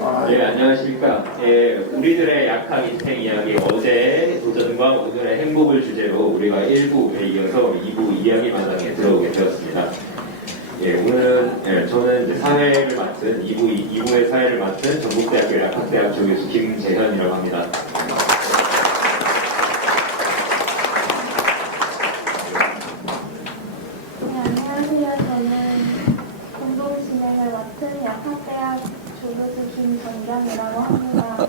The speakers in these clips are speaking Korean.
네, 안녕하십니까. 예, 우리들의 약한 인생 이야기, 어제의 도전과 오늘의 행복을 주제로 우리가 1부에 이어서 2부 이야기 마당에 들어오게 되었습니다. 예, 오늘은 저는 이제 사회를 맡은 2부의 사회를 맡은 전북대학교 약학대학 조교수 김재현이라고 합니다. 네, 안녕하세요. 저는 공동 진행을 맡은 약학대학 조교수 김정경이라고 합니다.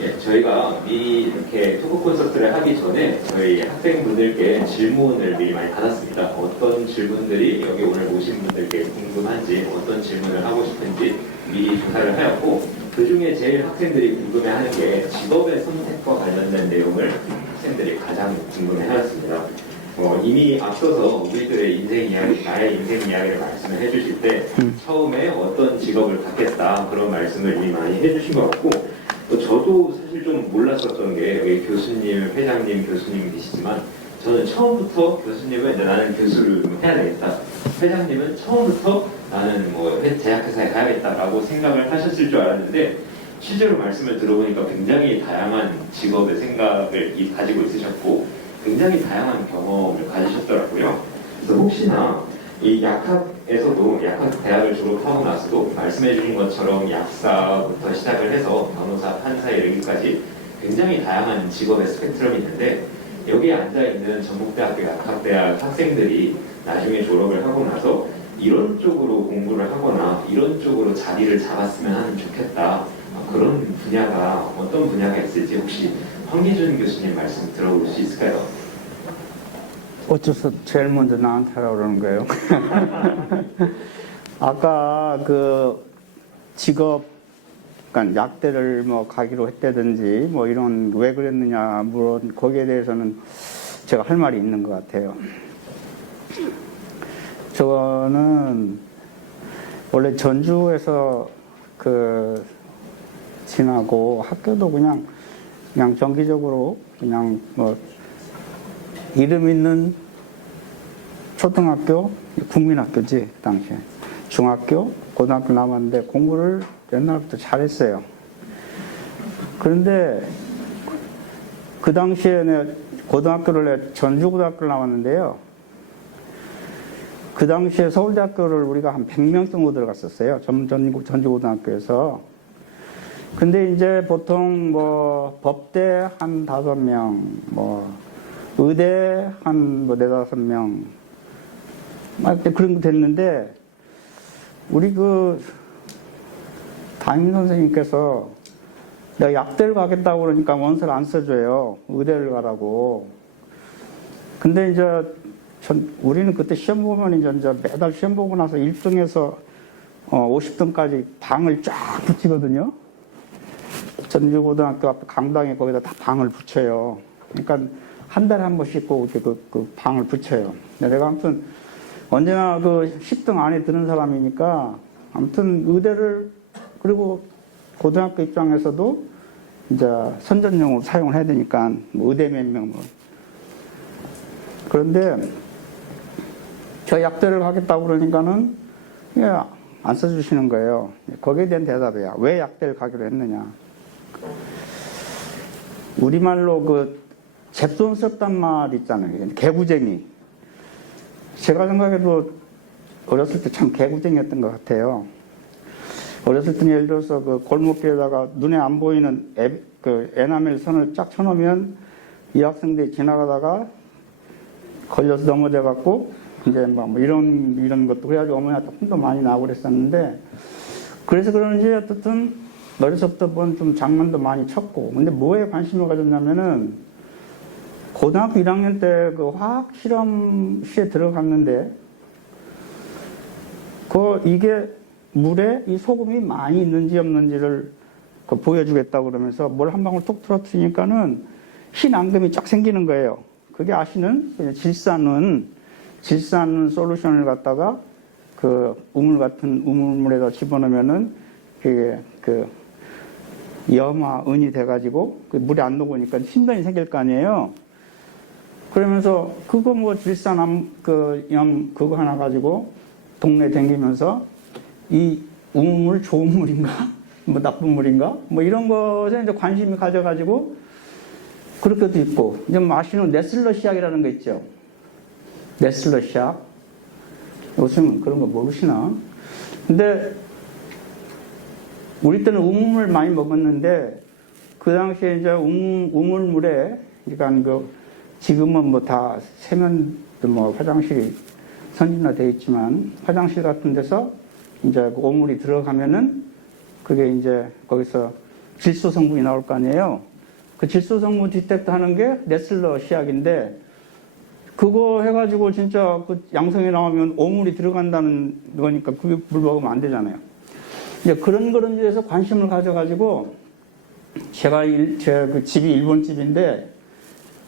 예, 저희가 미리 이렇게 토크 콘서트를 하기 전에 저희 학생분들께 질문을 미리 많이 받았습니다. 어떤 질문들이 여기 오늘 오신 분들께 궁금한지, 어떤 질문을 하고 싶은지 미리 조사를 하였고, 그 중에 제일 학생들이 궁금해하는 게 직업의 선택과 관련된 내용을 학생들이 가장 궁금해하였습니다. 이미 앞서서 우리들의 인생 이야기, 나의 인생 이야기를 말씀을 해주실 때 처음에 어떤 직업을 갖겠다 그런 말씀을 이미 많이 해주신 것 같고, 또 저도 사실 좀 몰랐었던 게 여기 교수님, 회장님, 교수님 계시지만 저는 처음부터 교수님은 이제 나는 교수를 해야 되겠다, 회장님은 처음부터 나는 뭐 제약회사에 가야겠다라고 생각을 하셨을 줄 알았는데 실제로 말씀을 들어보니까 굉장히 다양한 직업의 생각을 가지고 있으셨고 굉장히 다양한 경험을 가지셨더라고요. 그래서 혹시나 이 약학에서도 약학대학을 졸업하고 나서도 말씀해 주신 것처럼 약사부터 시작을 해서 변호사, 판사 이르기까지 굉장히 다양한 직업의 스펙트럼이 있는데 여기에 앉아있는 전북대학교 약학대학 학생들이 나중에 졸업을 하고 나서 이런 쪽으로 공부를 하거나 이런 쪽으로 자리를 잡았으면 하면 좋겠다, 그런 분야가 어떤 분야가 있을지 혹시 황기준 교수님 말씀 들어볼 수 있을까요? 어째서 제일 먼저 나한테 하라고 그러는 거예요? 아까 그 직업, 그러니까 약대를 뭐 가기로 했다든지 뭐 이런 왜 그랬느냐 물론 거기에 대해서는 제가 할 말이 있는 것 같아요. 저는 원래 전주에서 그 지나고 학교도 그냥 정기적으로 그냥 뭐 이름 있는 초등학교, 국민학교지 그 당시에 중학교, 고등학교 나왔는데 공부를 옛날부터 잘했어요. 그런데 그 당시에 고등학교를 전주고등학교를 나왔는데요. 그 당시에 서울대학교를 우리가 한 100명 정도 들어갔었어요. 전주고등학교에서. 근데 이제 보통 뭐 법대 한 5명, 뭐 의대 한 뭐 4, 5명 막 그런 거 됐는데 우리 그 담임 선생님께서 내가 약대를 가겠다고 그러니까 원서를 안 써줘요. 의대를 가라고. 근데 이제 우리는 그때 시험 보면 이제 매달 시험 보고 나서 1등에서 50등까지 방을 쫙 붙이거든요. 전주고등학교 앞에 강당에 거기다 다 방을 붙여요. 그러니까 한 달에 한 번씩 꼭 이렇게 그 방을 붙여요. 내가 아무튼 언제나 그 10등 안에 드는 사람이니까 아무튼 의대를, 그리고 고등학교 입장에서도 이제 선전용으로 사용을 해야 되니까 뭐 의대 몇 명 뭐. 그런데 저 약대를 하겠다고 그러니까는 안 써주시는 거예요. 거기에 대한 대답이야. 왜 약대를 가기로 했느냐. 우리말로 그 잽손스럽단 말 있잖아요. 개구쟁이. 제가 생각해도 어렸을 때 참 개구쟁이였던 것 같아요. 어렸을 때는 예를 들어서 그 골목길에다가 눈에 안 보이는 그 에나멜 선을 쫙 쳐놓으면 이 학생들이 지나가다가 걸려서 넘어져갖고 이제 뭐 이런 것도 그래가지고 어머니한테 혼도 많이 나고 그랬었는데, 그래서 그런지 어쨌든 어려서부터 좀 장난도 많이 쳤고. 근데 뭐에 관심을 가졌냐면은 고등학교 1학년 때 그 화학 실험실에 들어갔는데 이게 물에 이 소금이 많이 있는지 없는지를 보여주겠다고 그러면서 뭘 한 방울 뚝 떨어뜨리니까는 흰 앙금이 쫙 생기는 거예요. 그게 아시는 질산은 솔루션을 갖다가 그 우물 같은 우물물에다 집어넣으면은 그게 그 염화, 은이 돼가지고 그 물에 안 녹으니까 신변이 생길 거 아니에요. 그러면서 그거 뭐 질산암 그염 그거 하나 가지고 동네 다니면서 이 우물 좋은 물인가 뭐 나쁜 물인가 뭐 이런 것에 이제 관심이 가져가지고 그렇게도 있고 이제 마시는 네슬러 시약이라는 거 있죠. 네슬러 시약. 요즘 그런 거 모르시나? 근데 우리 때는 우물물 많이 먹었는데 그 당시에 이제 우물물에 그러니까 그 지금은 뭐 다 세면도 뭐 화장실이 선진화되어 있지만 화장실 같은 데서 이제 그 오물이 들어가면은 그게 이제 거기서 질소 성분이 나올 거 아니에요. 그 질소 성분 디텍트 하는 게 네슬러 시약인데 그거 해가지고 진짜 그 양성이 나오면 오물이 들어간다는 거니까 그게 물 먹으면 안 되잖아요. 이제 그런 데서 관심을 가져가지고 제가 제 그 집이 일본 집인데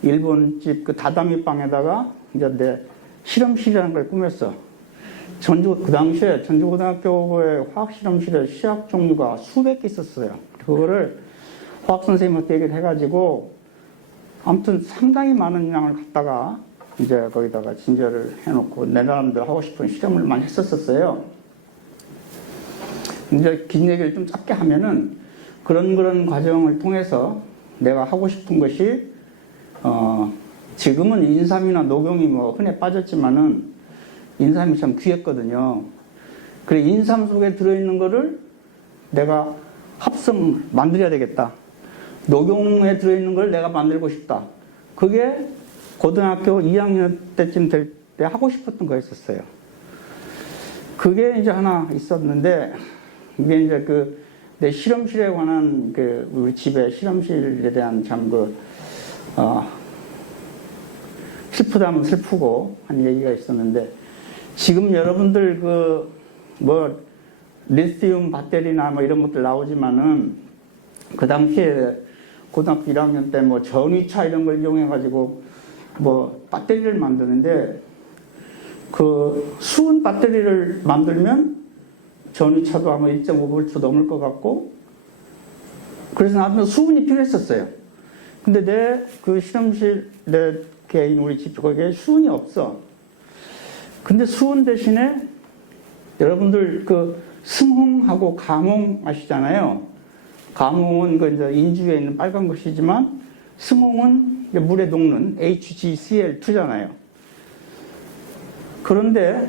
일본 집 그 다다미 방에다가 이제 내 실험실이라는 걸 꾸몄어. 그 당시에 전주고등학교의 화학 실험실에 시약 종류가 수백 개 있었어요. 그거를 화학 선생님한테 얘기를 해가지고 아무튼 상당히 많은 양을 갖다가 이제 거기다가 진열을 해놓고 내 나름대로 하고 싶은 실험을 많이 했었어요. 이제 긴 얘기를 좀 짧게 하면은 그런 과정을 통해서 내가 하고 싶은 것이 지금은 인삼이나 녹용이 뭐 흔해 빠졌지만은 인삼이 참 귀했거든요. 그래 인삼 속에 들어있는 거를 내가 만들어야 되겠다. 녹용에 들어있는 걸 내가 만들고 싶다. 그게 고등학교 2학년 때쯤 될 때 하고 싶었던 거였었어요. 그게 이제 하나 있었는데 이게 이제 내 실험실에 관한 우리 집의 실험실에 대한 참 슬프다면 슬프고 한 얘기가 있었는데 지금 여러분들 리튬 배터리나 뭐 이런 것들 나오지만은 그 당시에 고등학교 1학년 때 뭐 전위차 이런 걸 이용해가지고 뭐 배터리를 만드는데 그 수은 배터리를 만들면 전위차도 아마 1.5V 넘을 것 같고 그래서 나도 수은이 필요했었어요. 근데 내 그 실험실 내 개인 우리 집 거기에 수은이 없어. 근데 수은 대신에 여러분들 승홍하고 감홍 아시잖아요. 감홍은 이제 인주에 있는 빨간 것이지만 승홍은 물에 녹는 HgCl2잖아요. 그런데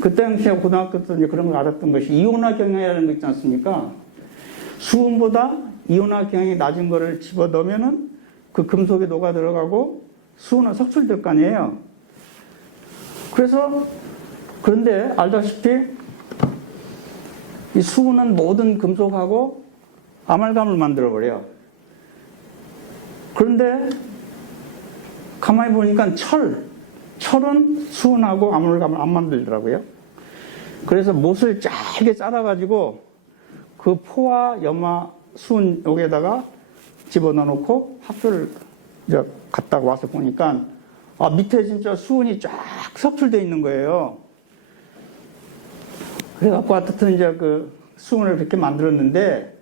그때 당시에 고등학교 때 이제 그런 걸 알았던 것이 이온화 경향이라는 거 있지 않습니까? 수은보다 이온화 경향이 낮은 거를 집어넣으면은 그 금속에 녹아 들어가고 수은은 석출될 거 아니에요. 그런데 알다시피 이 수은은 모든 금속하고 아말감을 만들어 버려요. 그런데 가만히 보니까 철은 수은하고 아말감을 안 만들더라고요. 그래서 못을 짧게 잘라가지고 그 포화, 염화, 수은 여기에다가 집어넣어 놓고 학교를 이제 갔다가 와서 보니까 밑에 진짜 수은이 쫙 석출되어 있는 거예요. 그래갖고 하여튼 이제 수은을 그렇게 만들었는데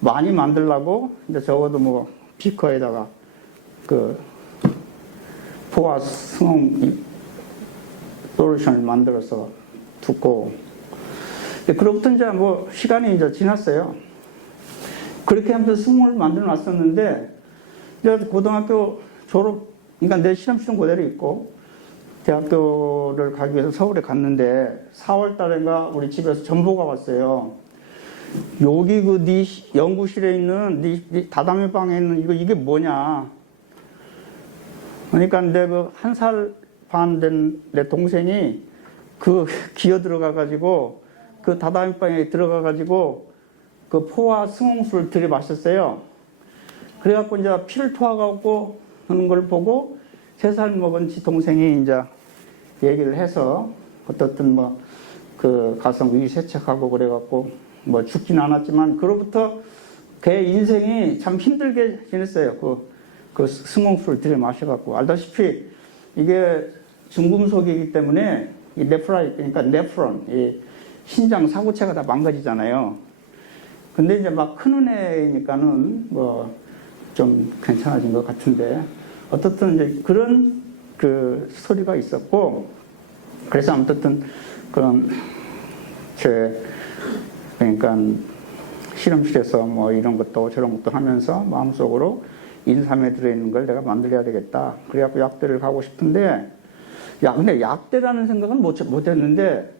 많이 만들려고 이제 적어도 뭐 비커에다가 포화 승홍 솔루션을 만들어서 두고 그로부터 이제 뭐 시간이 이제 지났어요. 그렇게 하면서 승홍을 만들어 놨었는데 이제 고등학교 그러니까 내 실험실은 그대로 있고 대학교를 가기 위해서 서울에 갔는데 4월 달인가 우리 집에서 전보가 왔어요. 여기 네 연구실에 있는 네 다다미 방에 있는 이게 뭐냐. 그러니까 내 1살 반 된 내 동생이 기어 들어가가지고 다다미 방에 들어가가지고 포화 승홍수를 들이마셨어요. 그래갖고 이제 피를 토하고 하는 걸 보고 3살 먹은 지 동생이 이제 얘기를 해서 어떻든 가서 위세척하고 그래갖고 죽진 않았지만 그로부터 걔 인생이 참 힘들게 지냈어요. 승홍수를 들이마셔갖고 알다시피 이게 중금속이기 때문에 이 네프라이트 그러니까 네프론 이 신장 사구체가 다 망가지잖아요. 근데 이제 큰 은혜니까는 좀 괜찮아진 것 같은데 어떻든 이제 그런 그 스토리가 있었고, 그래서 아무튼 그런 그러니까 실험실에서 뭐 이런 것도 저런 것도 하면서 마음속으로 인삼에 들어있는 걸 내가 만들어야 되겠다. 그래갖고 약대를 가고 싶은데, 근데 약대라는 생각은 못 했는데,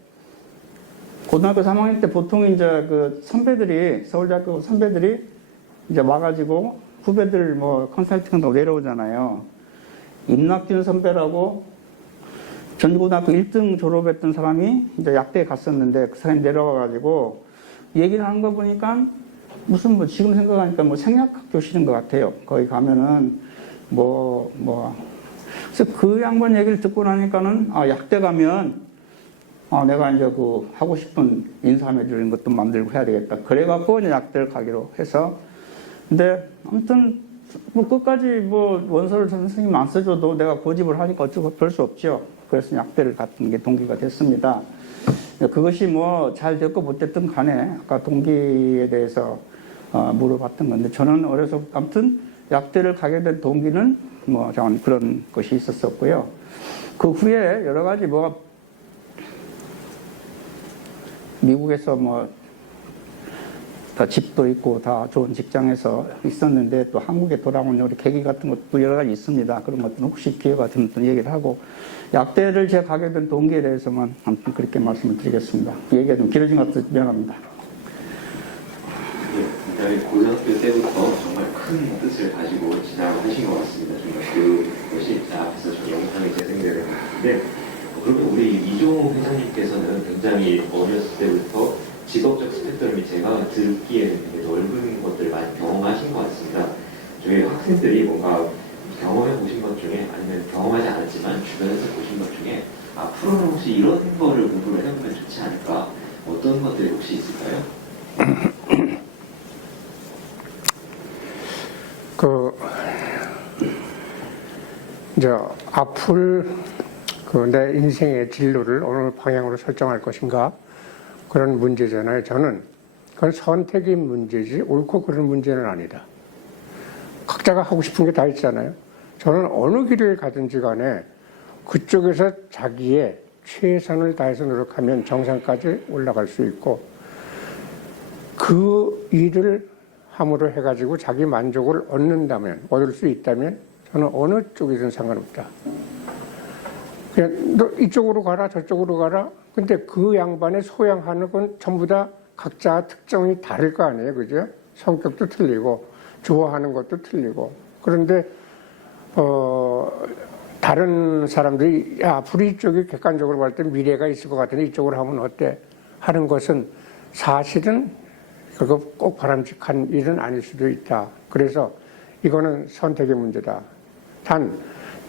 고등학교 3학년 때 보통 이제 그 선배들이, 서울대학교 선배들이 이제 와가지고 후배들 뭐 컨설팅도 내려오잖아요. 임낙준 선배라고 전고등학교 1등 졸업했던 사람이 이제 약대에 갔었는데 그 사람이 내려와가지고 얘기를 하는 거 보니까 무슨 뭐 지금 생각하니까 뭐 생약학 교실인 것 같아요. 거기 가면은 그래서 그 양반 얘기를 듣고 나니까는 약대 가면 내가 이제 그 하고 싶은 인삼해줄 이런 것도 만들고 해야 되겠다. 그래갖고 이제 약대를 가기로 해서 근데 아무튼 뭐 끝까지 뭐 원서를 선생님 안 써줘도 내가 고집을 하니까 어쩌고 별 수 없죠. 그래서 약대를 갔던 게 동기가 됐습니다. 그것이 뭐 잘 됐고 못 됐든 간에 아까 동기에 대해서 물어봤던 건데 저는 어려서 아무튼 약대를 가게 된 동기는 뭐 저는 그런 것이 있었었고요. 그 후에 여러 가지 미국에서 다 집도 있고 다 좋은 직장에서 있었는데 또 한국에 돌아온 우리 계기 같은 것도 여러 가지 있습니다. 그런 것들은 혹시 기회가 되면 또 얘기를 하고 약대를 제가 가게 된 동기에 대해서만 아무튼 그렇게 말씀을 드리겠습니다. 얘기가 좀 길어진 것 같아서 미안합니다. 네, 고등학교 때부터 정말 큰 뜻을 가지고 진행을 하신 것 같습니다. 정말 그것이 앞에서 저 영상이 재생되는 것 같은데 그러면 우리 이종호 회장님께서는 굉장히 어렸을 때부터 직업적 스펙트럼이 제가 듣기에는 되게 넓은 것들을 많이 경험하신 것 같습니다. 저희 학생들이 뭔가 경험해 보신 것 중에 아니면 경험하지 않았지만 주변에서 보신 것 중에 앞으로는 혹시 이런 거를 공부를 해보면 좋지 않을까? 어떤 것들이 혹시 있을까요? 이제 앞을 내 인생의 진로를 어느 방향으로 설정할 것인가 그런 문제잖아요. 저는 그건 선택의 문제지 옳고 그런 문제는 아니다. 각자가 하고 싶은 게 다 있잖아요. 저는 어느 길을 가든지 간에 그쪽에서 자기의 최선을 다해서 노력하면 정상까지 올라갈 수 있고 그 일을 함으로 해가지고 자기 만족을 얻을 수 있다면 저는 어느 쪽이든 상관없다. 그냥 너 이쪽으로 가라 저쪽으로 가라. 근데 그 양반의 소양하는 건 전부 다 각자 특성이 다를 거 아니에요. 그죠? 성격도 틀리고 좋아하는 것도 틀리고. 그런데 다른 사람들이 앞으로 이쪽이 객관적으로 볼 때 미래가 있을 것 같은데 이쪽으로 하면 어때? 하는 것은 사실은 그거 꼭 바람직한 일은 아닐 수도 있다. 그래서 이거는 선택의 문제다. 단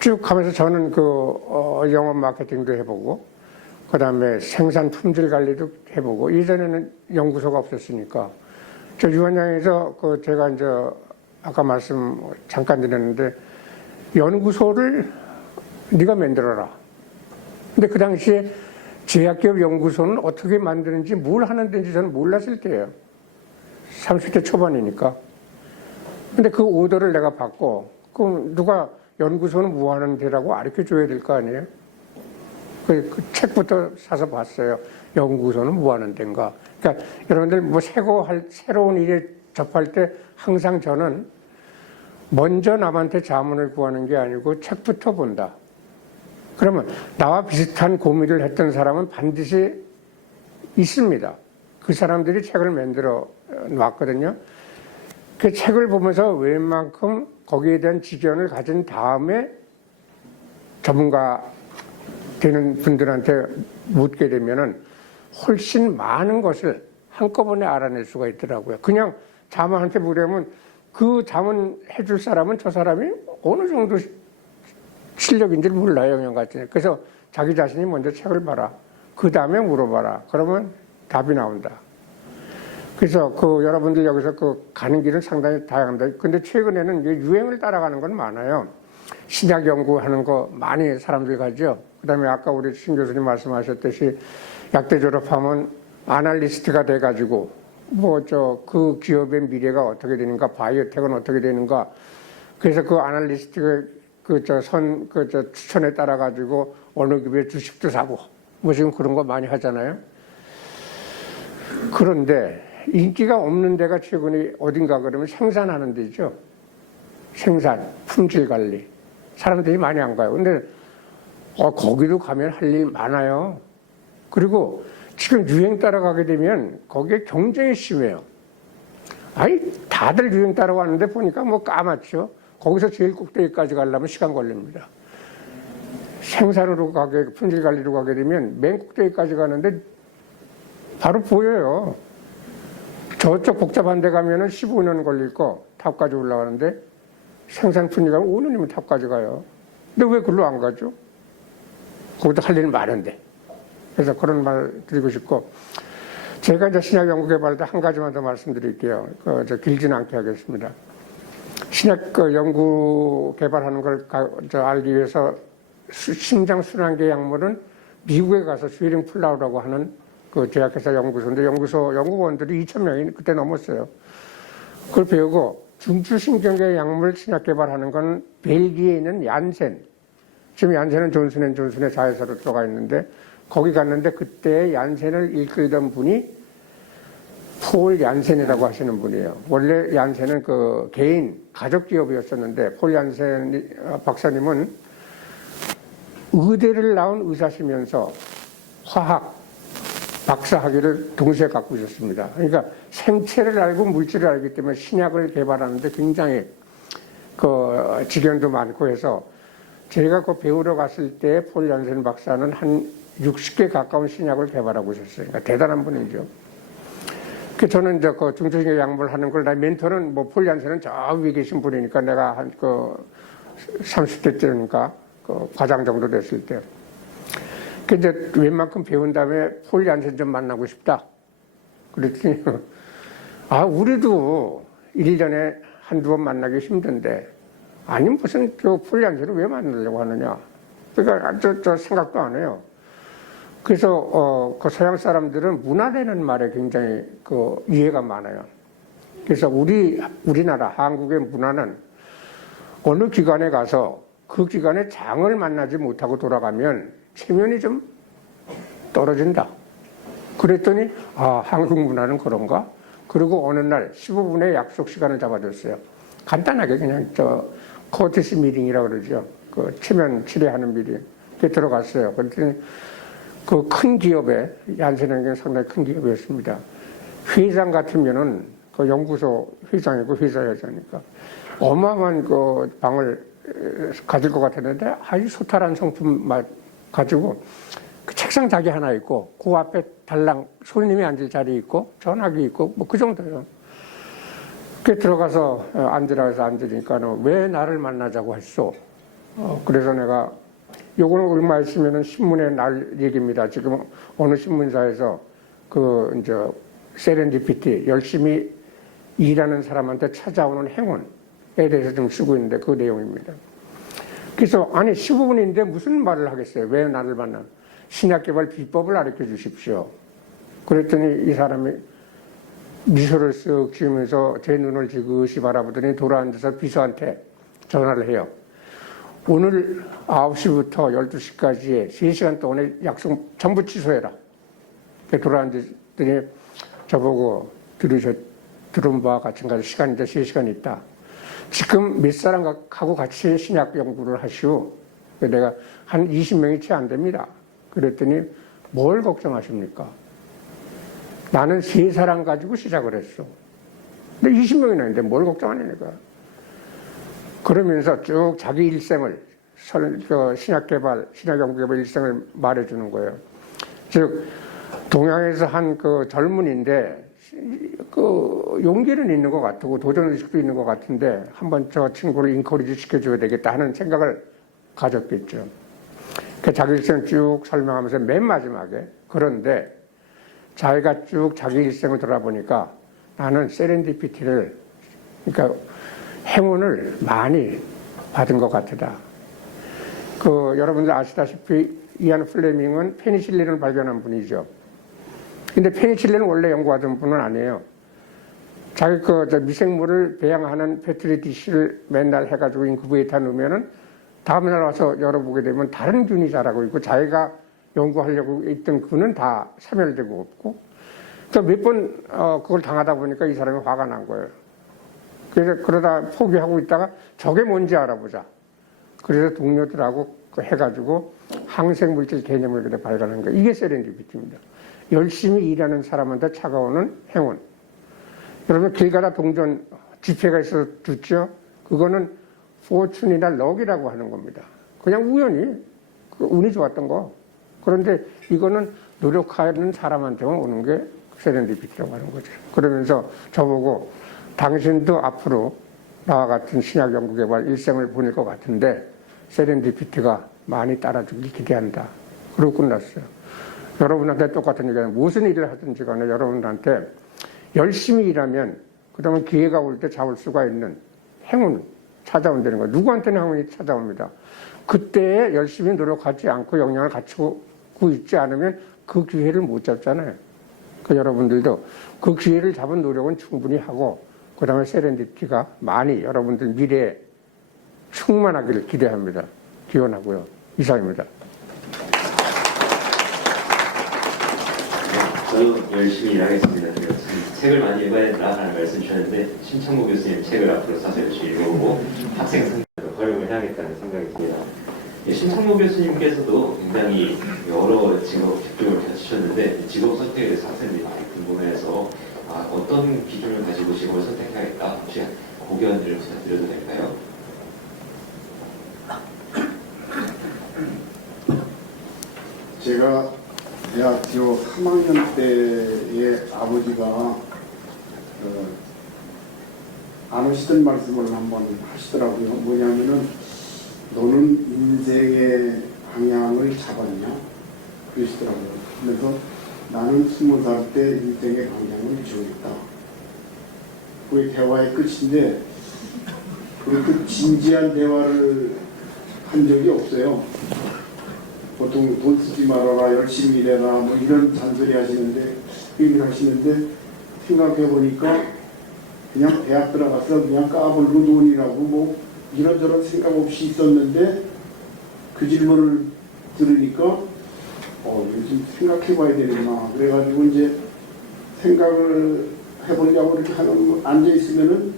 쭉 하면서 저는 영업 마케팅도 해보고 그 다음에 생산 품질 관리도 해보고 예전에는 연구소가 없었으니까 저 유원장에서 제가 이제 아까 말씀 잠깐 드렸는데 연구소를 네가 만들어라. 근데 그 당시에 제약기업 연구소는 어떻게 만드는지 뭘 하는 데인지 저는 몰랐을 때예요. 30대 초반이니까. 근데 그 오더를 내가 받고 그럼 누가 연구소는 뭐 하는 데라고 가르쳐줘야 될 거 아니에요? 그 책부터 사서 봤어요. 연구소는 뭐 하는 데인가. 그러니까 여러분들 새로운 일에 접할 때 항상 저는 먼저 남한테 자문을 구하는 게 아니고 책부터 본다. 그러면 나와 비슷한 고민을 했던 사람은 반드시 있습니다. 그 사람들이 책을 만들어 놨거든요. 그 책을 보면서 웬만큼 거기에 대한 지견을 가진 다음에 전문가 되는 분들한테 묻게 되면은 훨씬 많은 것을 한꺼번에 알아낼 수가 있더라고요. 그냥 자문한테 물으면 그 자문 해줄 사람은 저 사람이 어느 정도 실력인지를 몰라요, 영양 같은. 그래서 자기 자신이 먼저 책을 봐라. 그 다음에 물어봐라. 그러면 답이 나온다. 그래서 여러분들 여기서 가는 길은 상당히 다양합니다. 근데 최근에는 유행을 따라가는 건 많아요. 신약 연구하는 거 많이 사람들이 가죠. 그 다음에 아까 우리 신 교수님 말씀하셨듯이 약대 졸업하면 아날리스트가 돼가지고 그 기업의 미래가 어떻게 되는가, 바이오텍은 어떻게 되는가. 그래서 그 아날리스트가 추천에 따라 가지고 어느 기업의 주식도 사고 뭐 지금 그런 거 많이 하잖아요. 그런데 인기가 없는 데가 최근에 어딘가 그러면 생산하는 데죠. 생산, 품질 관리. 사람들이 많이 안 가요. 근데 거기도 가면 할 일이 많아요. 그리고 지금 유행 따라가게 되면 거기에 경쟁이 심해요. 아니 다들 유행 따라가는데 보니까 뭐 까맣죠. 거기서 제일 꼭대기까지 가려면 시간 걸립니다. 생산으로 가게, 품질 관리로 가게 되면 맨 꼭대기까지 가는데 바로 보여요. 저쪽 복잡한 데 가면은 15년 걸릴 거 탑까지 올라가는데 생산 품질 가면 5년이면 탑까지 가요. 근데 왜 글로 안 가죠? 거기도 할 일은 많은데. 그래서 그런 말 드리고 싶고, 제가 이제 신약 연구 개발할 때 한 가지만 더 말씀드릴게요. 길지는 않게 하겠습니다. 신약 연구 개발하는 걸 알기 위해서 심장 순환계 약물은 미국에 가서 슈링 플라우라고 하는 그 제약회사 연구소인데 연구원들이 2,000명이 그때 넘었어요. 그걸 배우고 중추신경계 약물 신약 개발하는 건 벨기에에 있는 얀센. 지금 얀센은 존슨앤존슨의 자회사로 들어가 있는데 거기 갔는데 그때 얀센을 이끌던 분이 폴 얀센이라고 하시는 분이에요. 원래 얀센은 그 개인 가족 기업이었었는데 폴 얀센 박사님은 의대를 나온 의사시면서 화학 박사 학위를 동시에 갖고 있었습니다. 그러니까 생체를 알고 물질을 알기 때문에 신약을 개발하는데 굉장히 그 지견도 많고 해서 제가 그 배우러 갔을 때 폴 얀센 박사는 한 60개 가까운 신약을 개발하고 있었어요. 그러니까 대단한 분이죠. 그 저는 이제 그 중추신경 약물 하는 걸, 나 멘토는 뭐 폴 얀센은 저 위에 계신 분이니까 내가 한 그 30대 때니까 그 과장 정도 됐을 때. 그 이제 웬만큼 배운 다음에 폴 얀센 좀 만나고 싶다. 그랬더니 우리도 1년에 한두 번 만나기 힘든데 아니 무슨 폴 얀센을 왜 만나려고 하느냐. 그러니까 저 생각도 안 해요. 그래서 그 서양 사람들은 문화라는 말에 굉장히 그 이해가 많아요. 그래서 우리나라 한국의 문화는 어느 기관에 가서 그 기관의 장을 만나지 못하고 돌아가면 체면이 좀 떨어진다. 그랬더니 한국 문화는 그런가? 그리고 어느 날 15분의 약속 시간을 잡아줬어요. 간단하게 그냥 코티스 미팅이라고 그러죠. 그 체면 치레하는 미팅. 그게 들어갔어요. 그랬더니 그 큰 기업에, 얀센은 상당히 큰 기업이었습니다. 회장 같으면은 그 연구소 회장이고 회사 여자니까 어마어마한 그 방을 가질 것 같았는데 아주 소탈한 성품 가지고 그 책상 자기 하나 있고 그 앞에 달랑 손님이 앉을 자리 있고 전화기 있고 뭐 그 정도예요. 그 들어가서 앉으라 해서 앉으니까 왜 나를 만나자고 했어? 그래서 내가 요거는 얼마 있으면은 신문에 날 얘기입니다. 지금 어느 신문사에서 그 이제 세렌디피티 열심히 일하는 사람한테 찾아오는 행운에 대해서 좀 쓰고 있는데 그 내용입니다. 그래서 아니 15분인데 무슨 말을 하겠어요? 왜 나를 만나? 신약개발 비법을 가르쳐 주십시오. 그랬더니 이 사람이 미소를 쓱 지으면서 제 눈을 지그시 바라보더니 돌아앉아서 비서한테 전화를 해요. 오늘 9시부터 12시까지의 3시간 동안의 약속 전부 취소해라. 돌아앉았더니 저보고 들은 바와 같은 시간이 이제 3시간 있다. 지금 몇 사람하고 같이 신약 연구를 하시오. 내가 한 20명이 채 안 됩니다. 그랬더니 뭘 걱정하십니까? 나는 3사람 가지고 시작을 했어. 근데 20명이나 있는데 뭘 걱정하냐니까. 그러면서 쭉 자기 일생을, 신약 개발, 신약 연구 개발 일생을 말해주는 거예요. 즉, 동양에서 한 그 젊은인데, 그 용기는 있는 것 같고, 도전의식도 있는 것 같은데, 한번 저 친구를 인커리지 시켜줘야 되겠다 하는 생각을 가졌겠죠. 그 자기 일생 쭉 설명하면서 맨 마지막에, 그런데 자기가 쭉 자기 일생을 돌아보니까 나는 세렌디피티를, 그러니까 행운을 많이 받은 것 같다. 여러분들 아시다시피 이안 플레밍은 페니실린을 발견한 분이죠. 근데 페니실린은 원래 연구하던 분은 아니에요. 자기 미생물을 배양하는 패트리 디쉬를 맨날 해가지고 인큐베이터 넣으면은 다음날 와서 열어보게 되면 다른 균이 자라고 있고 자기가 연구하려고 있던 균은 다 사멸되고 없고 또 몇 번 그걸 당하다 보니까 이 사람이 화가 난 거예요. 그래서 그러다 포기하고 있다가 저게 뭔지 알아보자. 그래서 동료들하고 해가지고 항생물질 개념을 그래 발견한 거예요. 이게 세렌디피티입니다. 열심히 일하는 사람한테 차가오는 행운. 여러분 길 가다 동전 지폐가 있어서 듣죠? 그거는 포춘이나 럭이라고 하는 겁니다. 그냥 우연히 운이 좋았던 거. 그런데 이거는 노력하는 사람한테만 오는 게 세렌디피티라고 하는 거죠. 그러면서 저보고 당신도 앞으로 나와 같은 신약 연구개발 일생을 보낼 것 같은데 세렌디피티가 많이 따라주길 기대한다. 그러고 끝났어요. 여러분한테 똑같은 얘기는 무슨 일을 하든지 간에 여러분한테 열심히 일하면 그다음에 기회가 올 때 잡을 수가 있는 행운 찾아온다는 거예요. 누구한테는 행운이 찾아옵니다. 그때 열심히 노력하지 않고 역량을 갖추고 있지 않으면 그 기회를 못 잡잖아요. 그 여러분들도 그 기회를 잡은 노력은 충분히 하고 그 다음에 세렌디피티가 많이 여러분들 미래에 충만하기를 기대합니다. 기원하고요. 이상입니다. 저도 열심히 일하겠습니다. 제가 책을 많이 읽어야 된다라는 말씀 주셨는데 신창모 교수님 책을 앞으로 사서 열심히 읽어보고 학생 상담도 활용을 해야겠다는 생각이 듭니다. 신창모 교수님께서도 굉장히 여러 직업 직종을 가지셨는데 직업 선택에 대해서 학생들이 많이 궁금해해서 어떤 기준을 가지고 직업을 선택해야겠다 혹시 고견을 부탁드려도 될까요? 제가 대학교 3학년 때에 아버지가 안 하시던 말씀을 한번 하시더라고요. 뭐냐면은 너는 인생의 방향을 잡았냐? 그러시더라고요. 그래서 나는 20살 때 인생의 방향을 정했다. 그게 대화의 끝인데 그렇게 진지한 대화를 한 적이 없어요. 보통 돈 쓰지 말아라, 열심히 일해라, 뭐 이런 잔소리 하시는데, 얘기를 하시는데, 생각해보니까 그냥 대학 들어가서 그냥 까불고 돈이라고 뭐 이런저런 생각 없이 있었는데, 그 질문을 들으니까, 요즘 생각해봐야 되겠나. 그래가지고 이제 생각을 해보려고 이렇게 앉아있으면은,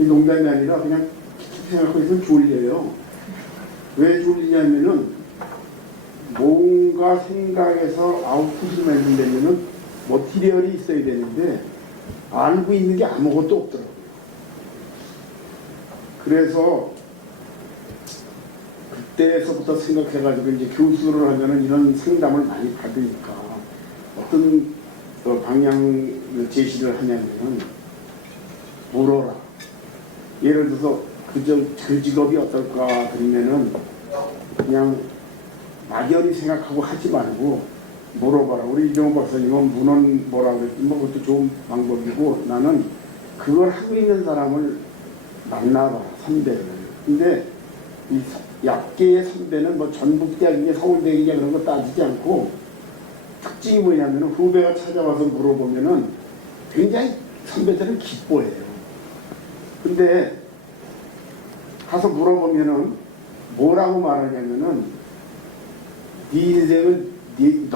이 농담이 아니라 그냥 깊이 생각하고 있으면 졸려요. 왜 졸리냐면은, 뭔가 생각에서 아웃풋을 만들려면은 머티리얼이 있어야 되는데 알고 있는 게 아무것도 없더라고요. 그래서 그때서부터 생각해가지고 이제 교수를 하면은 이런 상담을 많이 받으니까 어떤 방향 제시를 하냐면은 물어라. 예를 들어서 그 직업이 어떨까 그러면은 그냥 막연히 생각하고 하지 말고 물어봐라. 우리 이정호 박사님은 문헌 뭐라고 그랬지? 뭐 그것도 좋은 방법이고 나는 그걸 하고 있는 사람을 만나봐라. 선배를. 근데 이 약계의 선배는 뭐 전북대학이냐 서울대학이냐 그런 거 따지지 않고 특징이 뭐냐면 후배가 찾아와서 물어보면은 굉장히 선배들은 기뻐해요. 근데 가서 물어보면은 뭐라고 말하냐면은 네 인생은 네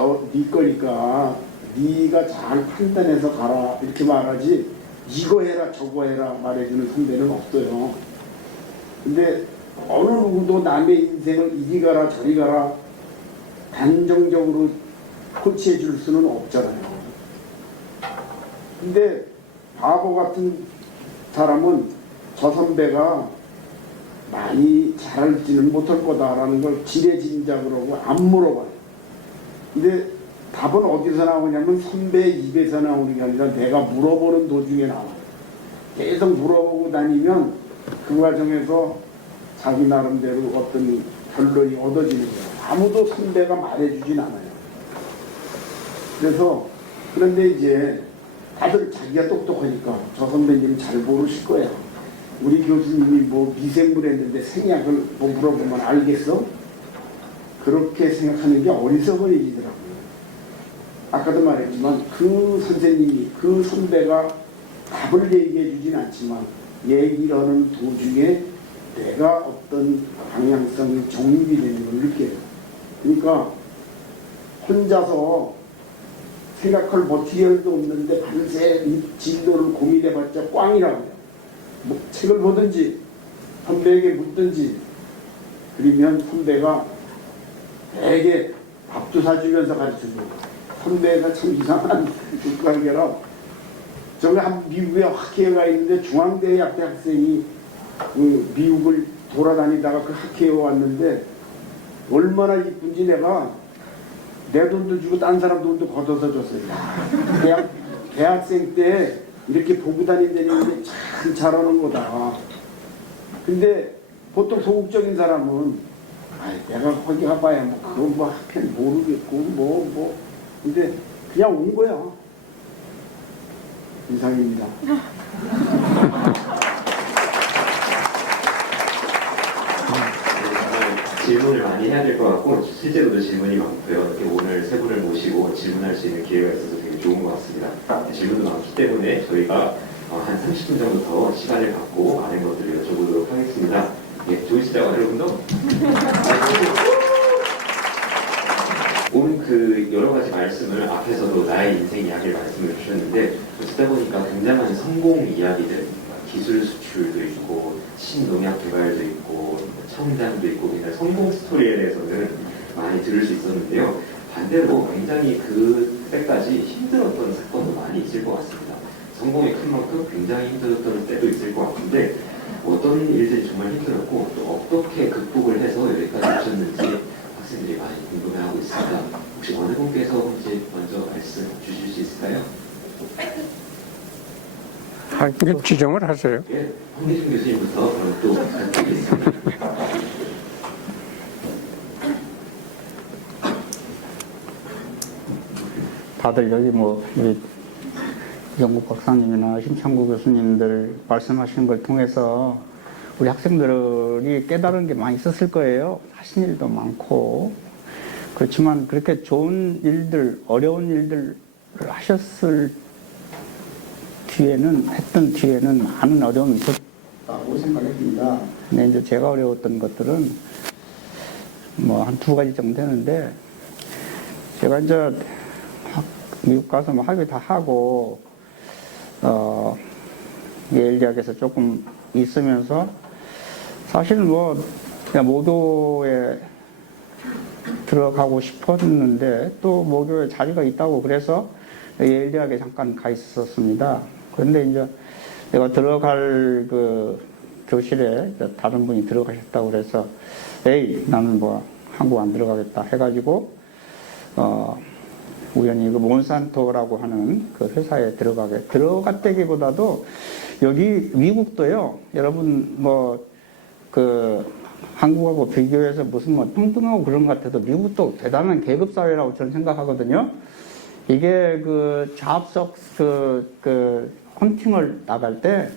거니까 네가 잘 판단해서 가라 이렇게 말하지 이거 해라 저거 해라 말해주는 선배는 없어요. 근데 어느 누구도 남의 인생을 이리 가라 저리 가라 단정적으로 코치해 줄 수는 없잖아요. 근데 바보 같은 사람은 저 선배가 많이 잘할지는 못할 거다라는 걸 지레짐작으로 하고 안 물어봐요. 근데 답은 어디서 나오냐면 선배 입에서 나오는 게 아니라 내가 물어보는 도중에 나와요. 계속 물어보고 다니면 그 과정에서 자기 나름대로 어떤 결론이 얻어지는 거예요. 아무도 선배가 말해주진 않아요. 그런데 이제 다들 자기가 똑똑하니까 저 선배님 잘 모르실 거야. 우리 교수님이 뭐 미생물 했는데 생약을 뭐 물어보면 알겠어? 그렇게 생각하는 게 어리석은 일이더라고요. 아까도 말했지만 그 선생님이 그 선배가 답을 얘기해 주진 않지만 얘기를 하는 도중에 내가 어떤 방향성이 정립되는 걸 느껴요. 그러니까 혼자서 생각할 머티리얼도 없는데 밤새 이 진도를 고민해봤자 꽝이라고요. 뭐 책을 보든지 선배에게 묻든지, 그러면 선배가 되게 밥도 사주면서 가르쳐주고, 선배가 참 이상한 국가계라. 저기 한 미국에 학회가 있는데 중앙대학교 학생이 그 미국을 돌아다니다가 그 학회에 왔는데 얼마나 이쁜지 내가 내 돈도 주고 딴 사람 돈도 걷어서 줬어요. 대학생 때 이렇게 보고 다닌다는 게 참 잘하는 거다. 근데 보통 소극적인 사람은 내가 거기 가봐야 뭐 그건 뭐 학회 모르겠고 뭐 근데 그냥 온 거야. 이상입니다. 질문을 많이 해야 될 것 같고 실제로도 질문이 많고요. 이렇게 오늘 세 분을 모시고 질문할 수 있는 기회가 있어서 되게 좋은 것 같습니다. 질문도 많기 때문에 저희가 한 30분 정도 더 시간을 갖고 많은 것들을 여쭤보도록 하겠습니다. 예, 좋으시죠, 여러분도? 오늘 그 여러 가지 말씀을 앞에서도 나의 인생 이야기를 말씀을 주셨는데 듣다 보니까 굉장한 성공 이야기들, 기술 수출도 있고 신농약 개발도 있고 청장도 있고 그냥 성공 스토리에 대해서는 많이 들을 수 있었는데요. 반대로 굉장히 그때까지 힘들었던 사건도 많이 있을 것 같습니다. 성공이 큰 만큼 굉장히 힘들었던 때도 있을 것 같은데 어떤 일들이 정말 힘들었고 또 어떻게 극복을 해서 여기까지 오셨는지 학생들이 많이 궁금해하고 있습니다. 혹시 어느 분께서 이제 먼저 말씀 주실 수 있을까요? 지정을 하세요. 예, 황기준 교수님부터 그럼 또 부탁드리겠습니다. 다들 여기 뭐 우리 이정국 박사님이나 심창구 교수님들 말씀하시는 걸 통해서 우리 학생들이 깨달은 게 많이 있었을 거예요. 하신 일도 많고. 그렇지만 그렇게 좋은 일들, 어려운 일들을 하셨을 했던 뒤에는 많은 어려움이 있었다고 생각했습니다. 근데 이제 제가 어려웠던 것들은 뭐 한 두 가지 정도 되는데, 제가 이제 미국 가서 뭐 학위 다 하고, 예일 대학에서 조금 있으면서 사실은 뭐 그냥 모교에 들어가고 싶었는데 또 모교에 자리가 있다고 그래서 예일 대학에 잠깐 가 있었습니다. 그런데 이제 내가 들어갈 그 교실에 다른 분이 들어가셨다고 그래서 에이 나는 뭐 한국 안 들어가겠다 해가지고 우연히 그 몬산토라고 하는 그 회사에 들어갔다기보다도 여기 미국도요, 여러분 뭐 그 한국하고 비교해서 무슨 뭐 평등하고 그런 것 같아도 미국도 대단한 계급 사회라고 저는 생각하거든요. 이게 그 잡석 그 헌팅을 나갈 때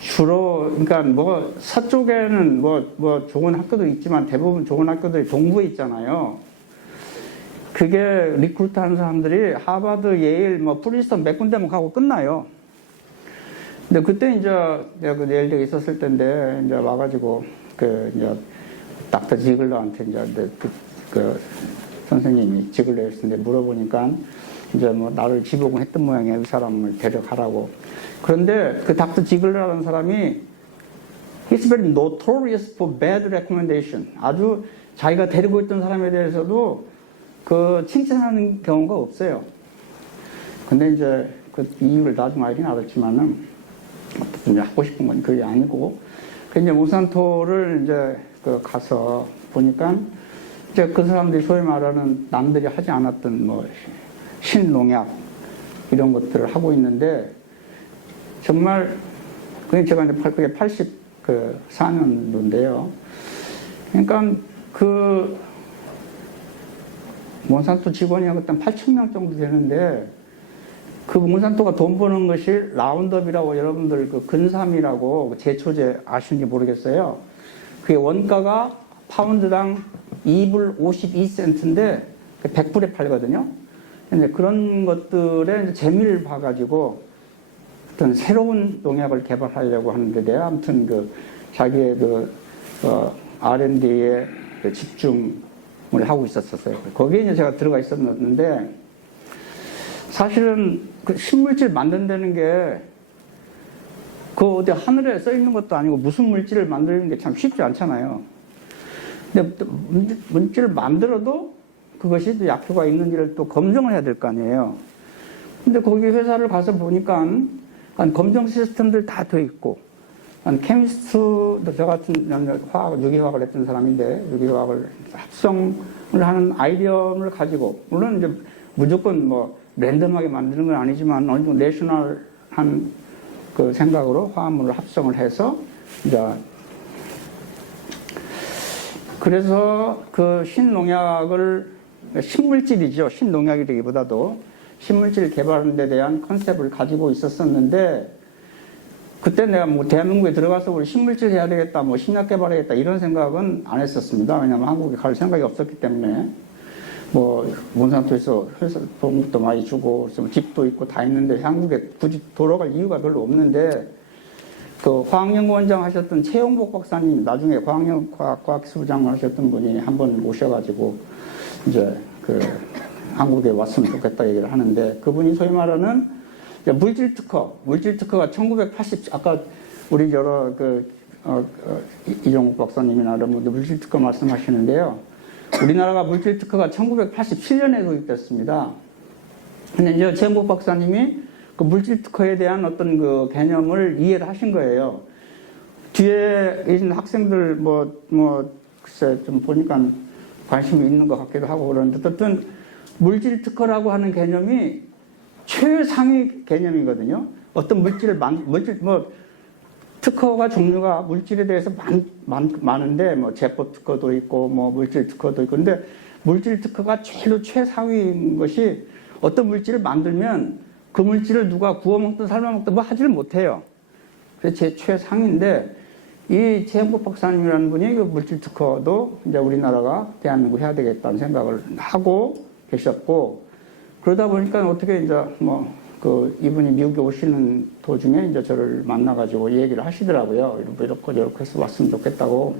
주로 그러니까 뭐 서쪽에는 뭐 좋은 학교도 있지만 대부분 좋은 학교들이 동부에 있잖아요. 그게 리크루트 하는 사람들이 하버드, 예일, 뭐 프린스턴 몇 군데만 가고 끝나요. 근데 그때 이제 내가 그 예일대에 있었을 때인데 이제 와가지고 그 이제 닥터 지글러한테 이제 그 선생님이 지글러였는데 물어보니까 이제 뭐 나를 지목했던 모양이에요. 이 사람을 데려가라고. 그런데 그 닥터 지글러라는 사람이 he's very notorious for bad recommendation. 아주 자기가 데리고 있던 사람에 대해서도 그 칭찬하는 경우가 없어요. 근데 이제 그 이유를 나중에 알긴 알았지만은 이제 하고 싶은 건 그게 아니고, 그 이제 몬산토를 이제 그 가서 보니까 이제 그 사람들이 소위 말하는 남들이 하지 않았던 뭐 신농약 이런 것들을 하고 있는데 정말 그게 제가 이제 그게 84년도인데요. 그러니까 그 몬산토 직원이 그때 8,000명 정도 되는데 그 몬산토가 돈 버는 것이 라운드업이라고 여러분들 그 근삼이라고 제초제 아시는지 모르겠어요. 그게 원가가 파운드당 2불 52센트인데 100불에 팔거든요. 근데 그런 것들에 이제 재미를 봐가지고 어떤 새로운 농약을 개발하려고 하는데 내가 아무튼 그 자기의 R&D에 집중을 하고 있었어요. 거기에 이제 제가 들어가 있었는데, 사실은 그 신물질 만든다는 게 그 어디 하늘에 써 있는 것도 아니고 무슨 물질을 만드는 게 참 쉽지 않잖아요. 근데 물질을 만들어도 그것이 또 약효가 있는지를 또 검증을 해야 될 거 아니에요. 근데 거기 회사를 가서 보니까 한 검증 시스템들 다 돼 있고, 한 케미스트, 저 같은 유기화학을 했던 사람인데, 유기화학을 합성을 하는 아이디어를 가지고, 물론 이제 무조건 뭐 랜덤하게 만드는 건 아니지만 어느 정도 내셔널한 그 생각으로 화합물을 합성을 해서 이제 그래서 그 신농약을 신물질이죠. 신농약이라기보다도 신물질 개발하는 데 대한 컨셉을 가지고 있었었는데, 그때 내가 뭐 대한민국에 들어가서 우리 신물질 해야 되겠다, 뭐 신약 개발해야겠다 이런 생각은 안 했었습니다. 왜냐하면 한국에 갈 생각이 없었기 때문에. 뭐 몬산토에서 회사 보험도 많이 주고 집도 있고 다 있는데 한국에 굳이 돌아갈 이유가 별로 없는데, 그 화학연구원장 하셨던 최용복 박사님, 나중에 과학기술부장 하셨던 분이 한번 오셔가지고 이제 그 한국에 왔으면 좋겠다 얘기를 하는데, 그분이 소위 말하는 물질 특허가 1980, 아까 우리 여러 이종국 박사님이나 이런 분들 물질 특허 말씀하시는데요. 우리나라가 물질 특허가 1987년에 도입됐습니다. 근데 이제 최용복 박사님이 그 물질 특허에 대한 어떤 그 개념을 이해를 하신 거예요. 뒤에 있는 학생들 글쎄 좀 보니까 관심이 있는 것 같기도 하고 그러는데, 어쨌든 물질 특허라고 하는 개념이 최상위 개념이거든요. 어떤 특허가 종류가 물질에 대해서 많은데, 뭐 제법 특허도 있고, 뭐 물질 특허도 있고, 근데 물질 특허가 최상위인 것이 어떤 물질을 만들면 그 물질을 누가 구워 먹든 삶아 먹든 뭐 하지를 못해요. 그래서 제 최상위인데, 이 최영복 박사님이라는 분이 그 물질 특허도 이제 우리나라가 대한민국 해야 되겠다는 생각을 하고 계셨고, 그러다 보니까 어떻게 이제 이분이 미국에 오시는 도중에 이제 저를 만나가지고 얘기를 하시더라고요. 이렇게 해서 왔으면 좋겠다고.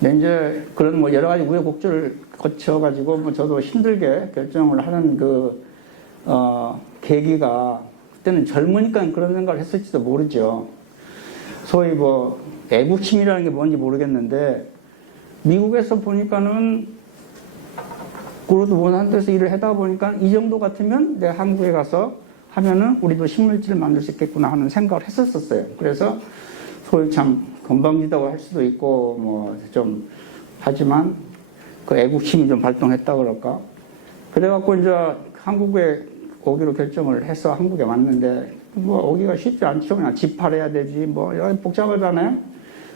근데 이제 그런 여러 가지 우여곡절을 거쳐가지고 저도 힘들게 결정을 하는 계기가, 그때는 젊으니까 그런 생각을 했을지도 모르죠. 소위 애국심이라는 게 뭔지 모르겠는데, 미국에서 보니까는 그래도 원하는 데서 일을 하다 보니까 이 정도 같으면 내가 한국에 가서 하면은 우리도 식물질을 만들 수 있겠구나 하는 생각을 했었어요. 그래서 소위 참 건방지다고 할 수도 있고 좀 하지만 그 애국심이 좀 발동했다 그럴까. 그래갖고 이제 한국에 오기로 결정을 해서 한국에 왔는데, 오기가 쉽지 않죠. 그냥 집팔해야 되지 여기 복잡하잖아요.